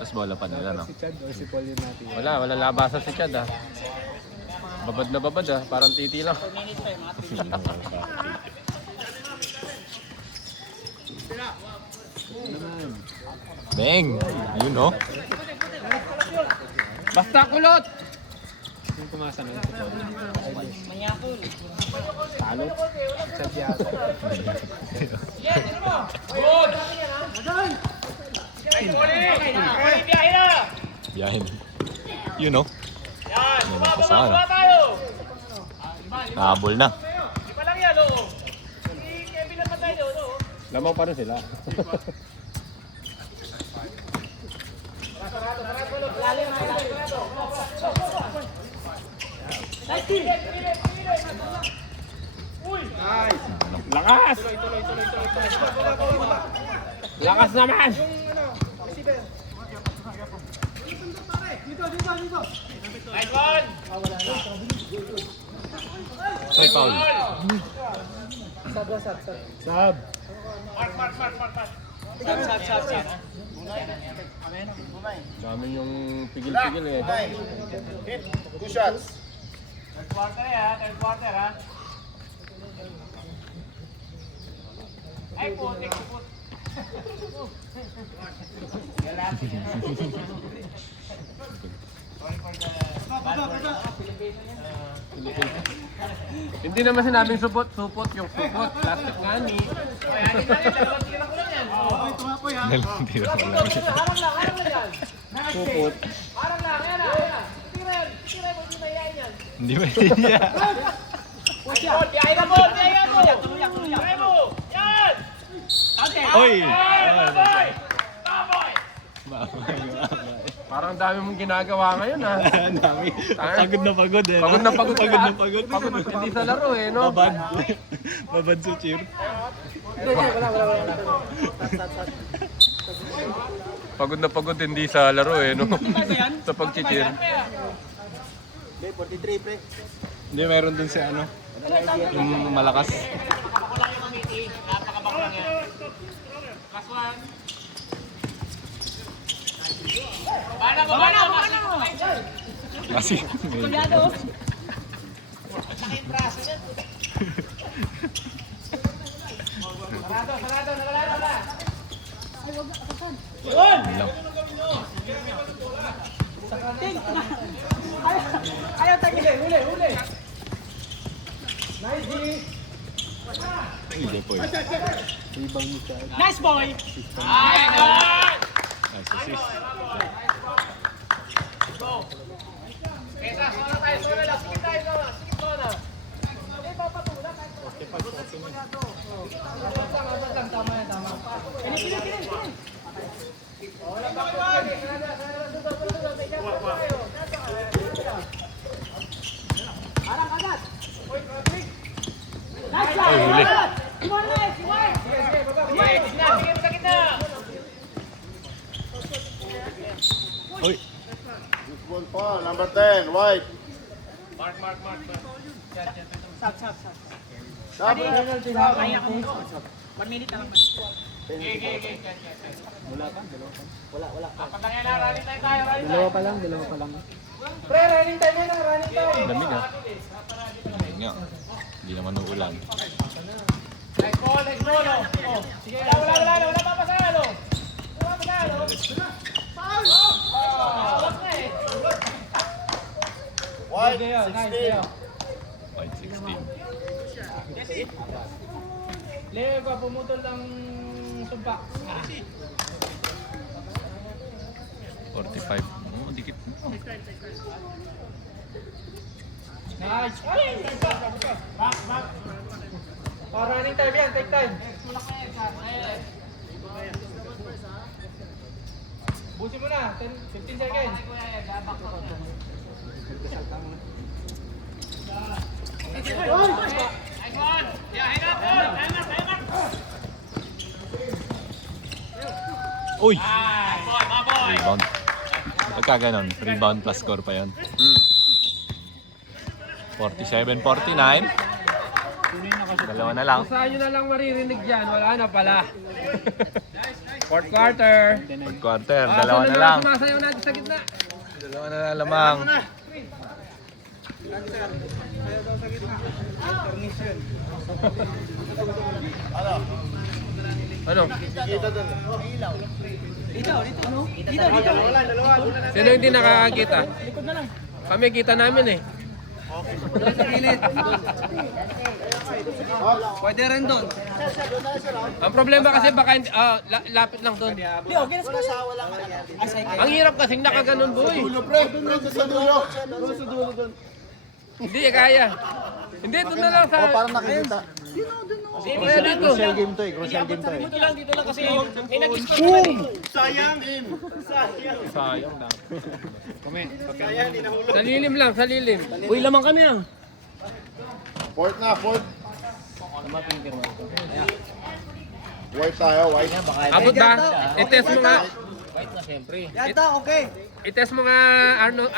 Tapos bola pa nila, no? Si Chad o si Paul yun natin. Wala labasan si Chad ah. Babad na babad ah, parang titi lang. Bang! Yun, no? Basta kulot! Yung pumasa na si Paul. Manyakol. Talot. Si Chad yata. Yahin. Yun, no? Yan, Yan, baba pasara. tayo. Nahabol na. Iba lang yan, oo. Si Kevin naman tayo, oo. Lamang pa rin sila. Lakas! Lakas naman! Nice one. Ay, foul. Sab. Dami yung pigil-pigil eh. Hit. 2 shots. Third quarter ha, third quarter ha. Ay po, take the foot. Hindi naman sinabing supot yung supot. Plastic nga ni. Hindi na wala. Harang lang yan. Pupot. Harang lang, yan ah. Tira, mo din mayayain yan. Hindi ba niya? Biyahe mo! Biyahe mo! Yan! Oy! Baboy! Baboy! Parang dami mong ginagawa ngayon ha. Ang dami. Pagod na pagod eh. Pagod na pagod ka. Pagod na pagod. Pagod hindi sa laro eh, no? Babad. Babad sa cheer. Pagod na pagod hindi sa laro eh, no? Sa pag-cheer. 43 pre. Hindi, meron dun si ano. Yung malakas. Napakabak lang yan. Last one. Bana mo! Kasi. Sarado, nakalala na. Ayaw tayo. Huli. Hindi po eh. Ibang ni Chad. Nice boy! Ay, God! Nice assist. Kesa, sona tayo, sona lang. Sige tayo, sona. Sige, sona. Eh, papatula. Tama yan, tama. Ay, huli. Sige, sa gitna. Uy. Good ball. Number 10. White. Mark. Stop. 1 minute na lang. Patangyan na, running time tayo, running time. Dalawa pa lang. Pre, running time yan, running time. Lamig ah. Ayun nga. Hindi naman uulan. Next ball, oh. Sige, wala pa pasalo. Wala pa pasalo. Wag na eh. White. Nice, 16. White 16. Leo, pumutol ng sumpa. 45. Dikit. Nice. Oh, running time yan, take time. Uy! Rebound. Pagka ganon, rebound plus score pa yun. 47-49. Dalawa na lang. Saan nyo na lang maririnig dyan? Wala na pala. Fourth quarter. Fourth quarter, dalawa na lang. Sumasayaw natin sa gitna. Dalawa na lang lamang. Ano? Sino hindi nakakakita? Kami kita namin eh. Pwede rin doon. Ang problema kasi baka lapit lang doon. Ang hirap kasing nakaganon boy. Hindi kaya. Hindi doon na lang sa. Parang nakikita. Kaya dito. Crucial game to eh. Crucial game to eh. Dito lang kasi may nag-score naman eh. Sayang lang. Sa lilim lang, sa lilim. Uy, lamang kami ah. Fourth na, fourth. White tayo, white. Abot ba? I-test mo nga. White na siyempre. Yata, okay. I-test mo nga Arno.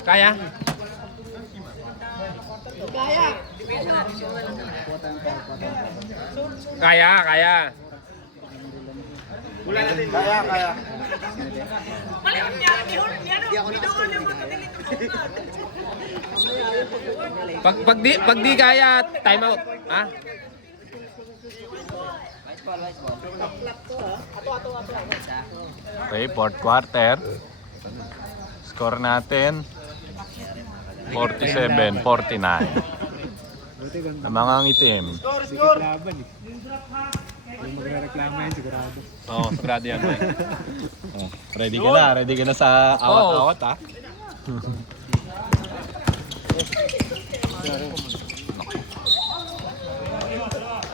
Kaya? Kaya. Kaya, kaya. Pag di kaya, time out. Ha? Okay, fourth quarter. Score natin 47-49. Ang mga itim. Laban eh. Yung magre-reklamo yan, sigurado. Oo, sigurado yan. Oh, ready ka na sa awat-awat ha.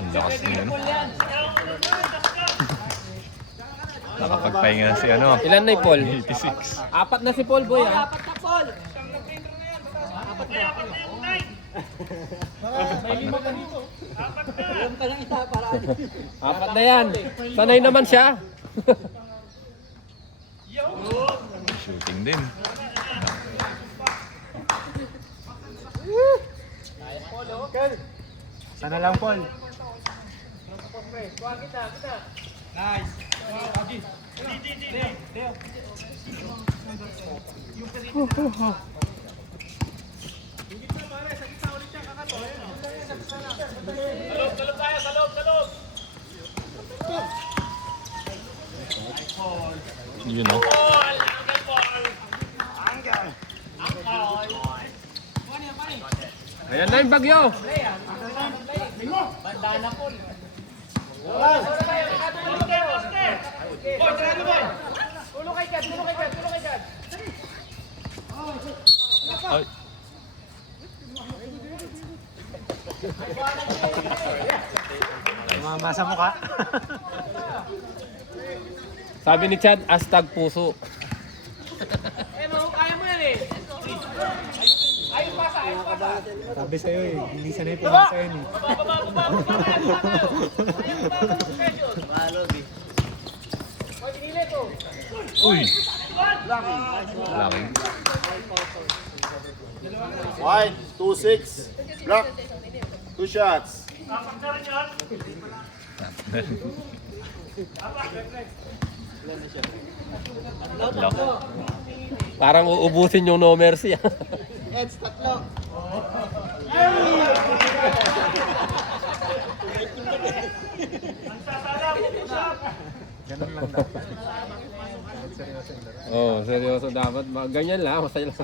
Ang lakas na yun. Nakapagpahinga na si ano. Ilan na yung Paul? 86. Apat na si Paul boy ha. Apat na yan. Sanay naman siya. Shooting din. Sana lang, Paul. You know. Ayan na yung bagyo. Ay. Mamasa mo ka. Sabi ni Chad, #puso. Sabi sa'yo eh, hindi sanay pumasa yun eh. Uy. Laki. White, 2-6. Black, 2 shots. Lock. Parang uubusin yung no mercy. Eds, tatlo. Ganun lang dapat. Seryoso yung laro. Oh, seryoso dapat. Ganyan lang, masaya lang.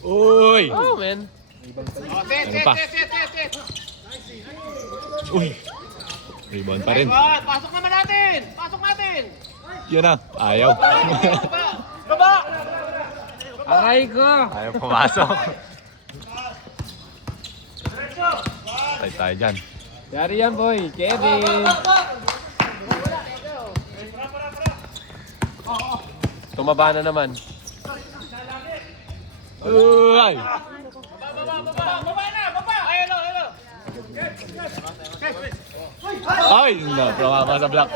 Uy! Oh, man. Ano pa? Uy! Rebound pa rin. Pasok naman natin! Pasok natin! Yun na. Ayaw. Baba! Aray ko! Ayaw pumasok. Tayo tayo dyan. Yari yan, boy. Kevin. Tumaba na naman. Uy! Ay! No, tumama sa block.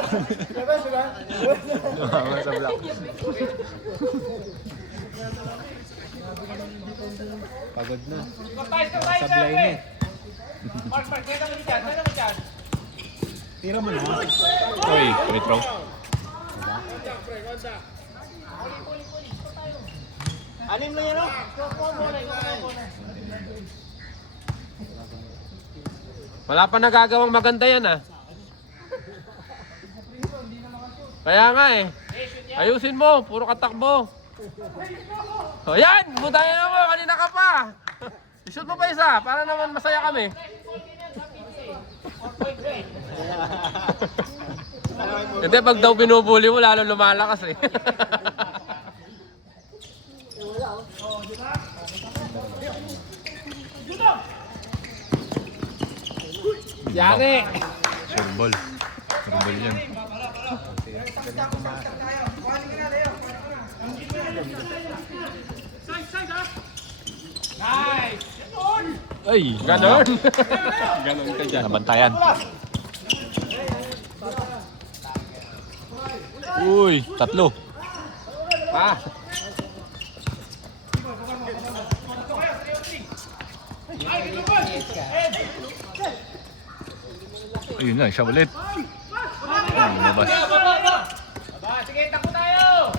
Tumama sa block. Pagod na. Sablay na eh. Tira mo na. Uy, free throw. Anin mo yan, no? Wala pa nagagawang maganda yan, ah. Kaya nga eh. Ayusin mo, puro katakbo. O yan, butayan mo, kanina ka pa. Ishoot mo pa isa, para naman masaya kami. Hindi, pag daw binubuli mo, lalo lumalakas eh. Yari! Surbol. Surbol yan. Ay! Ganon! Ganon ka dyan. Nabantayan. Uy! Tatlo. Ah! Ayun na, siya ulit. Ayun, lumabas. Sige, takbo tayo!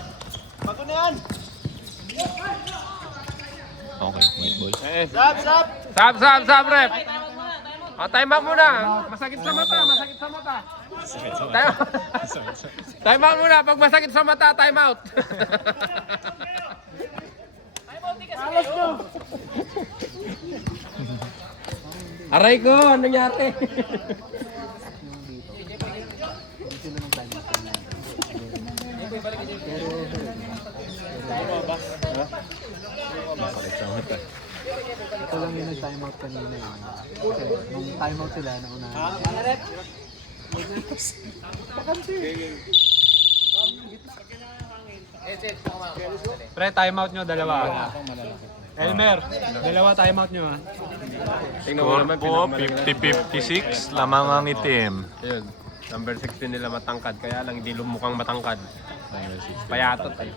Bago na yan. Okay, wait ball. Sab, sab. Sab, rep! O, time out muna. Masakit sa mata, masakit sa mata. Time out muna. Pag masakit sa mata, time out. Alas nyo! Aray ko, ano nangyari? Ito lang yung nag-timeout kanina yun. Kasi nung timeout sila, nauna. Pre, timeout nyo, dalawa. Elmer, dalawa timeout nyo ha. Tingnan mo Score naman, po, 50-56. Lamang ang itim. Ayun, number 16 nila matangkad, kaya lang hindi mukhang matangkad. Payatot eh.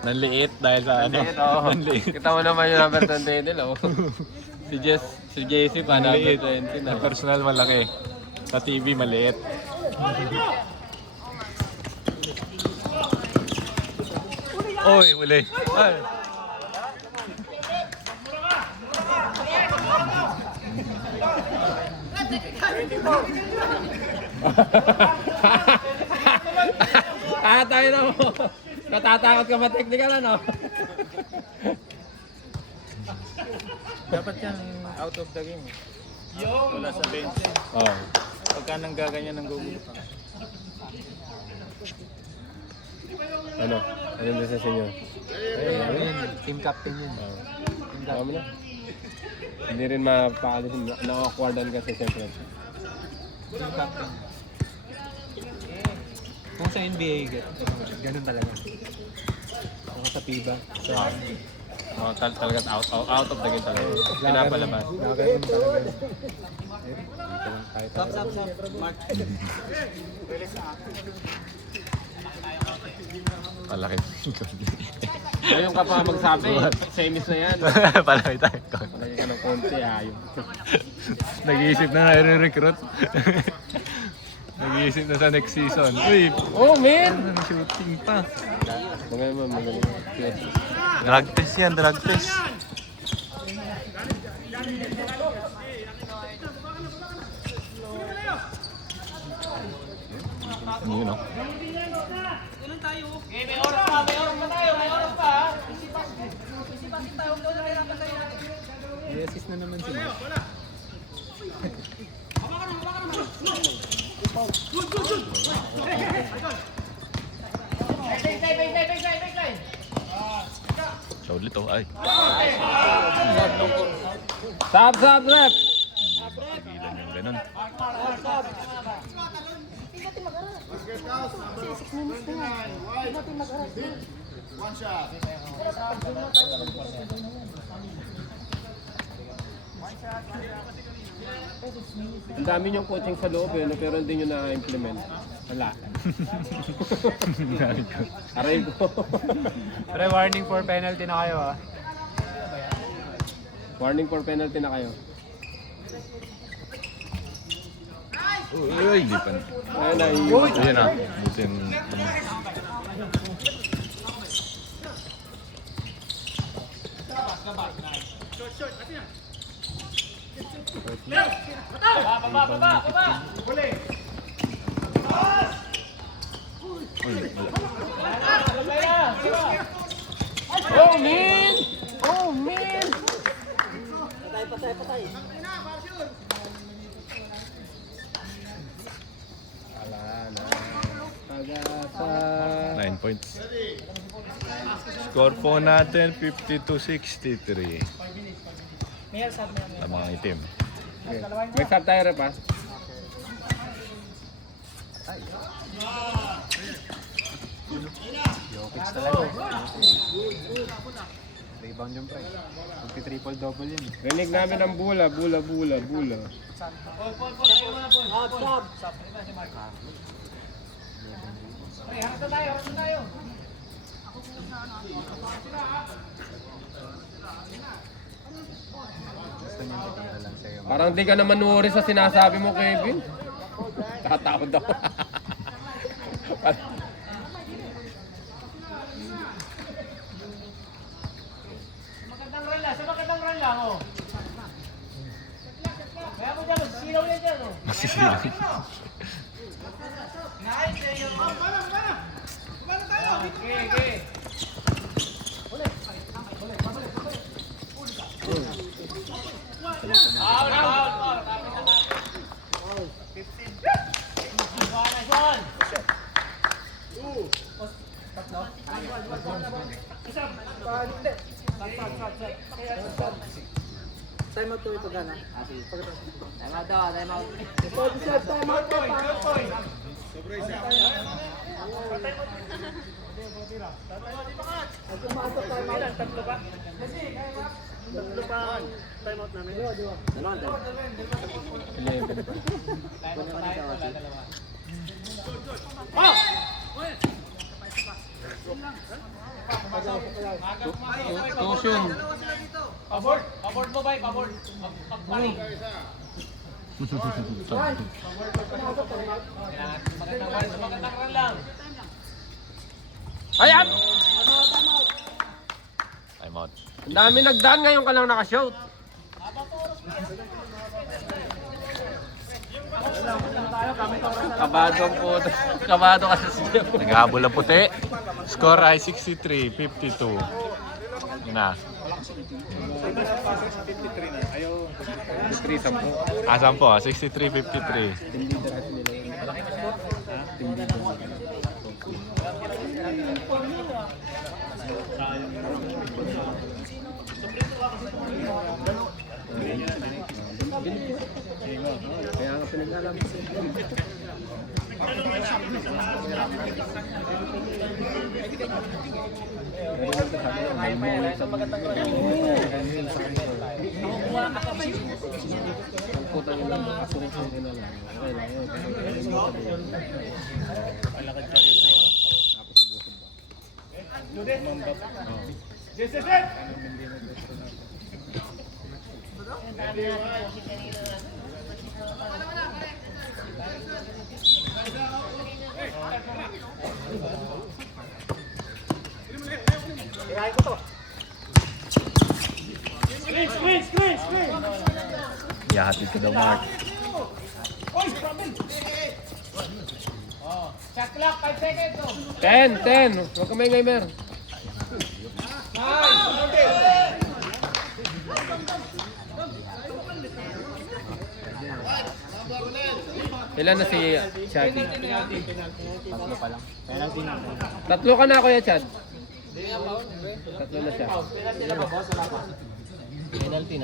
Nanliit dahil sa ano. Oo. Nanliit. Kita mo naman yung number 20 nila. Oh. Si JC pa, number Maliit. 20 na. Sa personal malaki. Sa TV maliit. Oy, uli. Ay. Tayo na mo. Natatakot ka ma-technical ano? Dapat yan out of the game. Wala sa bench. Oo. Pagka nang gaganyan ng gugulo. Ano? Anong decision nyo? Ayun, team captain yun. Tama mo na. Hindi rin mapaalis. Na-awkwardan kasi siyempre. Team captain. Kung sa NBA, ganun talaga. Kung sa FIBA. Oh, talaga out of the game talaga. Pinapalabas. Ganun talaga. Malaki. Ngayon ka pa magsabi, semis na yan. Palaki tayo. Palagi ka ng konti, ayun. Nag-iisip na i-recruit. Nag-iisip na sa next season. Uy! Oh, man! May shooting pa. Magaling. Drug test yan, drug test. Yun o. Okay, may oras pa tayo, may oras pa ha. Isipasin tayo, doon na kailangan tayo natin. I-assist na naman sila. Baseline. Siya ulit oh. Ay. Sab, rep! Ang dami niyong coaching sa loob eh, no? Pero hindi nyo na-implement. Wala. Aray ko. Pre, warning for penalty na kayo ah. Warning for penalty na kayo. Uy, di pa. Ayun na, Ayun na. Butin. Oh, man! Oh, man! Patay. Pag-asa. 9 points. Score po natin 52-63. Sa mga itim. May stop tayo rep ha? Jokic talaga. Rebound yung pre. Triple double yun. Rinig namin ang bula. Gusto niya titira lang sa'yo. Parang di ka naman nuuri sa sinasabi mo, Kevin. Tatawad ako. Magandang run lang. Sa magandang run lang, oh. Kaya mo dyan, sinaw yan dyan, oh. Masisilang. Nice, eh, yung... Okay. Foul. Nice one. Time out to ito gana. Caution. Pabord mo ba? Pabord. Pagpali. Magandang run lang. Ayan! Time out. Ang dami nagdaan, ngayon ka lang nakashoot. Kabadong po. Kabado kasi siya. Naghahabol ang puti. Score ay 63-52. Yun na. 3-10. Asan po? 63-53. Kaya nga pinag-alam. Yahatid ko daw, Mark. Shot clock, 5 seconds, oh. 10. Huwag ka may ngayon, Ilan na si Chad? Tatlo pa lang. Penalty na. Tatlo ka na, Kuya Chad. Tatlo na siya. Penalty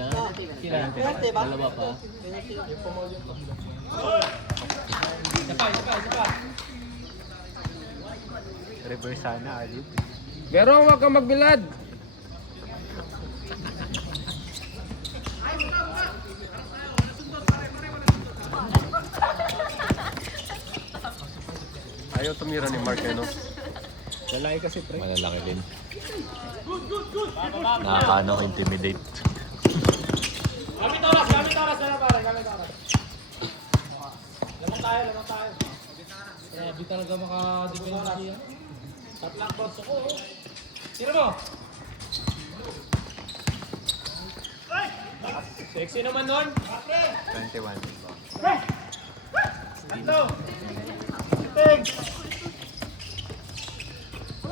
ba? Dalawa pa. Reverse sana, Ali. Pero huwag kang magbilad. Ayaw tumira ni Mark, no? Lalaki kasi, pre. Malalaki din. Nakaka-intimidate. Gamit oras na lang pare, gamit oras. Lamang tayo. Grabe talaga maka-defense siya. Tatlak box ako. Tira mo. Sexy naman nun. 21. Tatlo.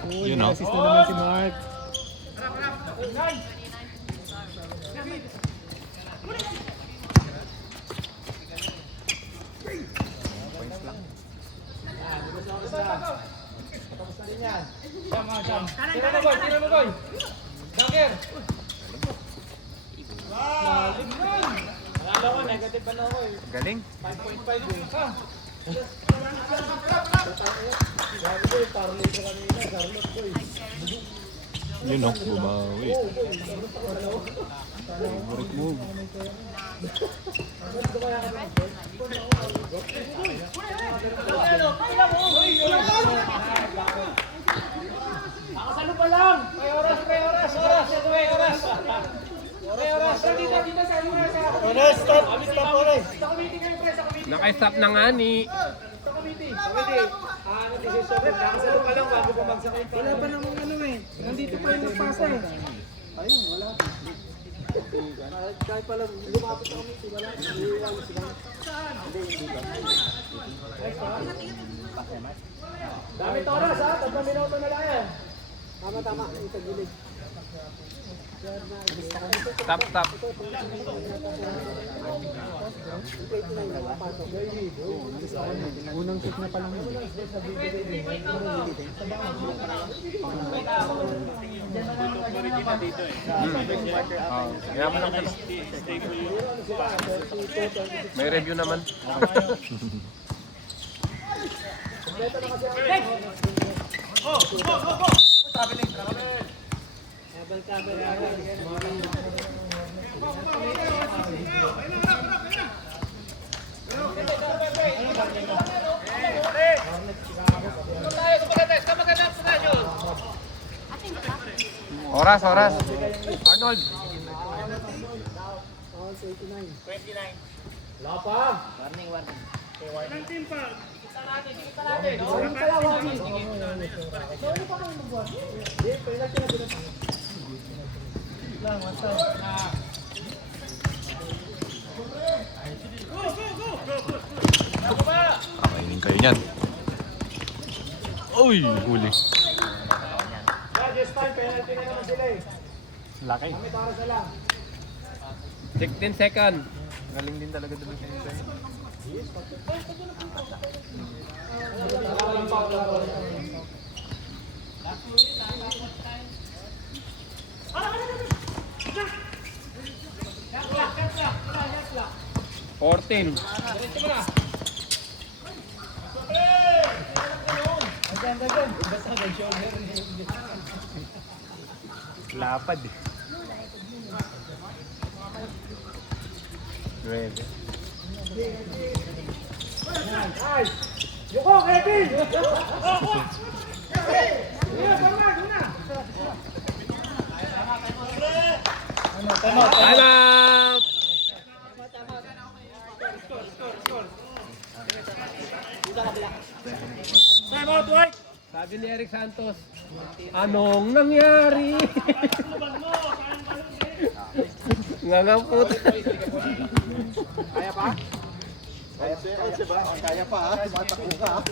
Uy, Yun, no? assist na naman si Mark. Tira mo boy. Dunker. Alala ko, negative pa na ako eh. Galing. 5.5 eh. Ha? Yun, no? Bumawi. Favorite move. Nakasalo pa lang! May oras! Dito sa iyo sa Oras, stop! Stop, oras! Sa committee kayo, pre, sa committee. Naka-stop na nga ni. Sa committee. Ano decision? Nakasalo pa lang bago bumagsak yung Wala pa namang ano eh. Nandito pa yung nagpasa eh. Kahit pala lumapit sa committee, wala. Dami oras ha, 3 minuto na lang yan. Tama, ito gilid. Stop. Unang shoot na pa lang yun. Kaya mo lang. May review naman. Oras. Arnold. Wala pa. Kakainin kayo niyan. Uy, huli. This time, penalty na naman sila eh. Laki. Kami para sa lang. 16 second. Galing din talaga doon sa inyo. Yak. 14. Diretso mo na. Lapad eh. 9. Yuko, Kevin! Time out! Time out, White! Sabi ni Eric Santos, anong nangyari? Ngangamput. Kaya pa? Kaya pa ha? Matakbo ka ha?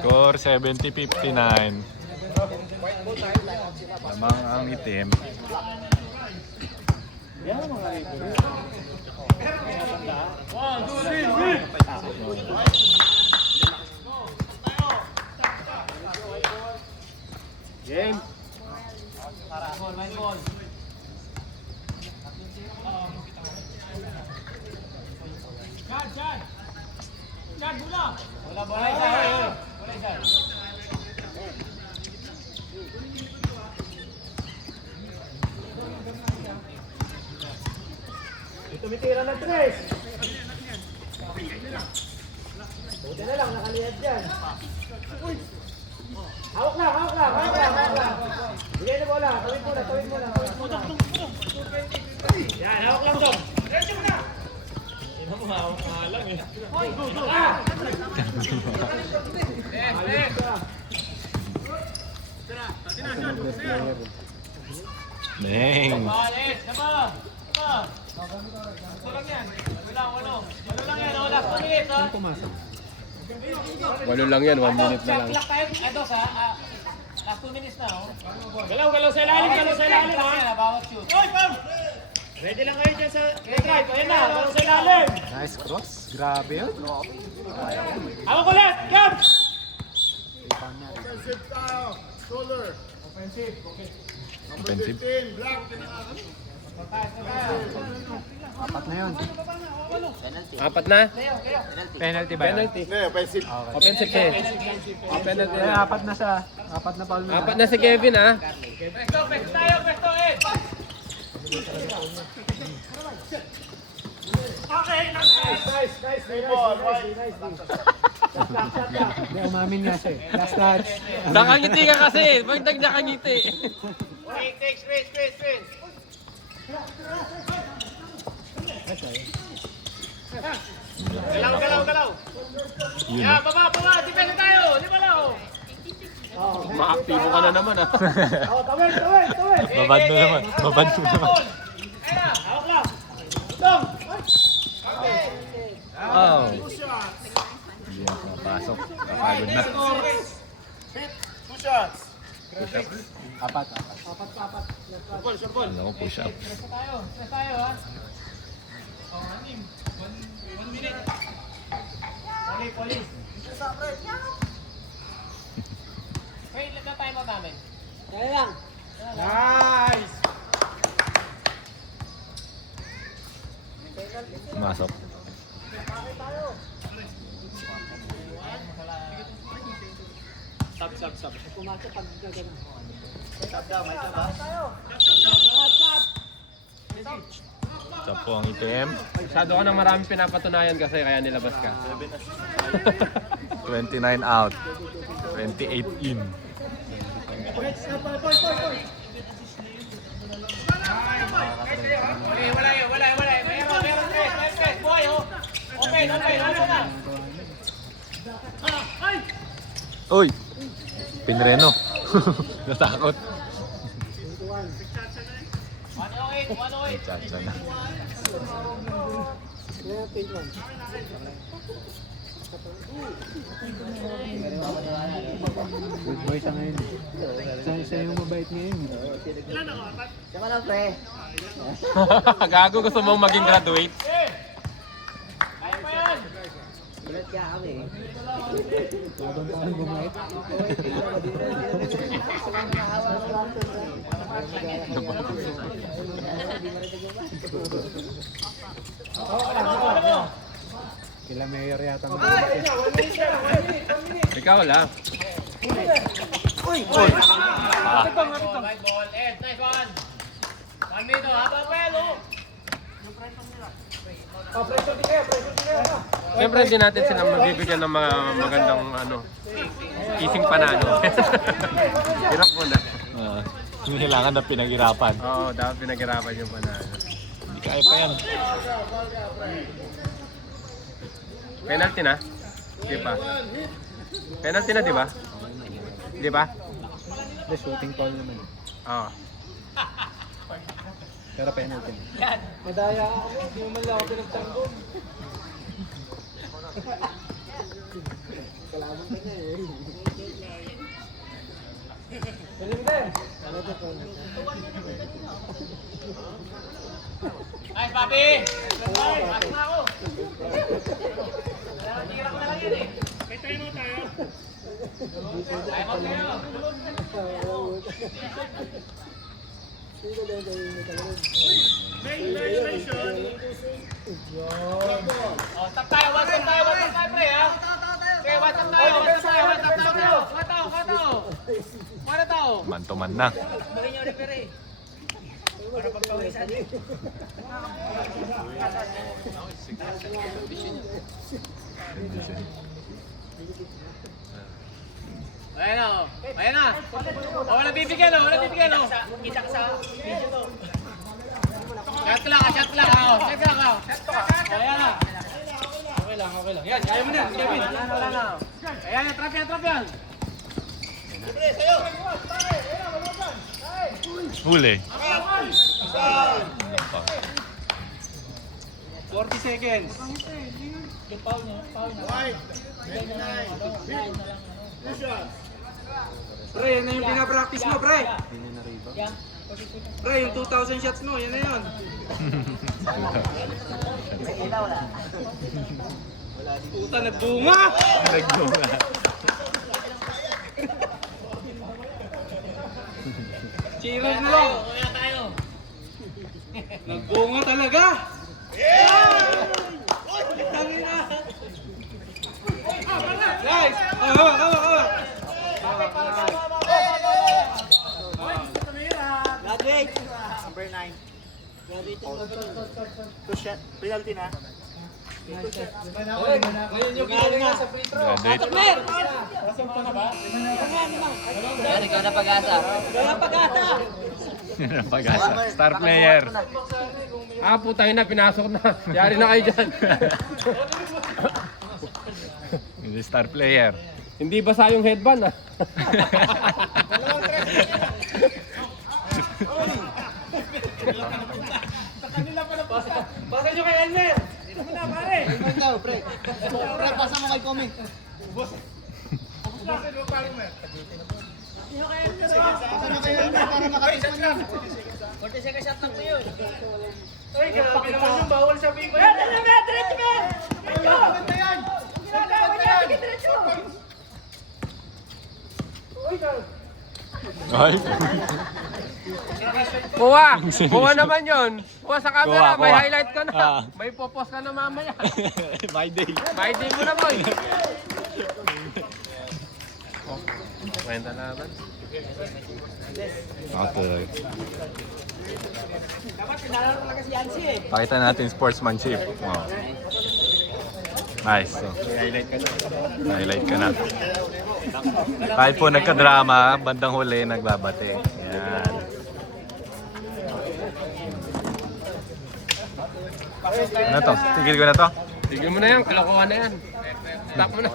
Score 70-59. Lamang ang itim. Game. Tumitira ng tres. Buti na lang, nakalihad dyan. Hawak lang. Bigay na bola, tawid muna. Yan, hawak lang dong. Diretso mo na. Ina mo, hawak nga lang eh. Hoy, go. Neng. Walo lang yan, 1 minute na lang. Last 2 minutes na, oh. Galaw sa ilalim, ha? Bawat shoot. Oy, Pam! Ready lang kayo dyan sa drive. Ayan na, galaw sa ilalim. Nice cross. Grabe yun. Hawak ulit, come! Offensive. Apat na yun. Apat na? Penalty ba yun? Penalty. Offensive eh. Penalty Eh, na. apat na siya. Apat na foul na. Apat na si Kevin ah. Hindi, umamin nga siya eh. Last touch. Nakangiti ka kasi. Pagdag nakangiti. Space. Galaw. Yun. Yan, baba. Depende tayo. Di ba lang? Maaktibo ka na naman ah. Tawid. Babad mo naman. Ayun na, hawak lang. Dong! Oh. Hindi na papasok. Kapagod na. Apat. Ano ko push up. Stress tayo, ha? Police. Wait, let na time out namin. Dali lang. Nice! Pumasok. Stop. Pumasok pag gagana. Ito po ang IPM. Masyado ka nang marami pinapatunayan kasi kaya nilabas ka. 29 out. 28 in. Wala yun. Meron stress. Buhay, oh. Open na. Uy! Pinreno. Natakot. 108. Chacha na. Good boy siya ngayon. Siya yung mabait ngayon. Saka lang, pre. Gago, gusto mong maging graduate? Kaya pa yan. Ulit ka kami. Labang pa ang bumait. Kila mayor yata mo. Ikaw lang. Right ball. Ed, nice one. 1 minute, habang pelo. Siyempre hindi natin sila mabibigyan ng mga magandang kising panalo. Hirap mo na. Hindi kailangan na pinaghirapan. Oo, dapat pinaghirapan yung panalo. Hindi kaya pa yan. Penalty na? Di ba? Penalty na, di ba? Di ba? The shooting foul naman. Oo. Pero penalty. Madaya ako. Hindi mo man lang ako pinagtanggol. Kalaban ka niya eh. Galing din. Nice, Papi. Pasok na ako. Tira ko na lang yan eh. May time out tayo. Time out kayo. May violation. Oh, stop tayo, pre, ha? Man-to-man na. Ayan na, oh. Ayan na. Oh, wala bibigyan, oh. Wala bibigyan, oh. Kita ka sa video to. Shot lang, shot lang, oh. Shot lang, oh. Ayan na. Okay lang, okay lang. Yan, kaya mo na, Kevin. Wala na. Ayan, trap yan, trap yan. Huli. 40 seconds. Pre, yan na yung pinapractice mo, pre. Pre, yung 2,000 shots mo, yan na yun. Puta, nagbunga! Nagdunga. Cheers na lang. Kuya tayo. Nagbunga talaga! Nice! Hawak, hawak, hawak! Graduate. Number 9. Two shot. Penalty na. Ngayon yung ginaling nga sa free throw. Graduate. Yan, ikaw na pag-asa. Pag-asa. Star player. Ah, putang ina, pinasok na. Yari na kayo dyan. Hindi star player. Hindi basa yung headband ah. Pasa nyo kay Elmer! Dito mo na, pare! Ikaw, pre. Pre, pasa mo kay Komi. Pasa mo kay Elmer para makatisman yan. 40 seconds shot lang po yun. Ay, grabe naman yung bawal sabihin ko. Ay. Kuha! Kuha naman yun. Kuha sa camera, Kuha, may kuha. highlight ka na. Ah. May popost ka na mamaya. My day. May day mo na boy. Kwenta naman. Okay. Dapat pinalaro talaga si Yancy eh. Pakita natin sportsmanship. Wow. Nice. So, highlight ka na. Kahit po nagka-drama, bandang huli nagbabate. Yan. Ano to? Tigil ko na to? Tigil mo na yan, kalokohan na yan. Stop mo na.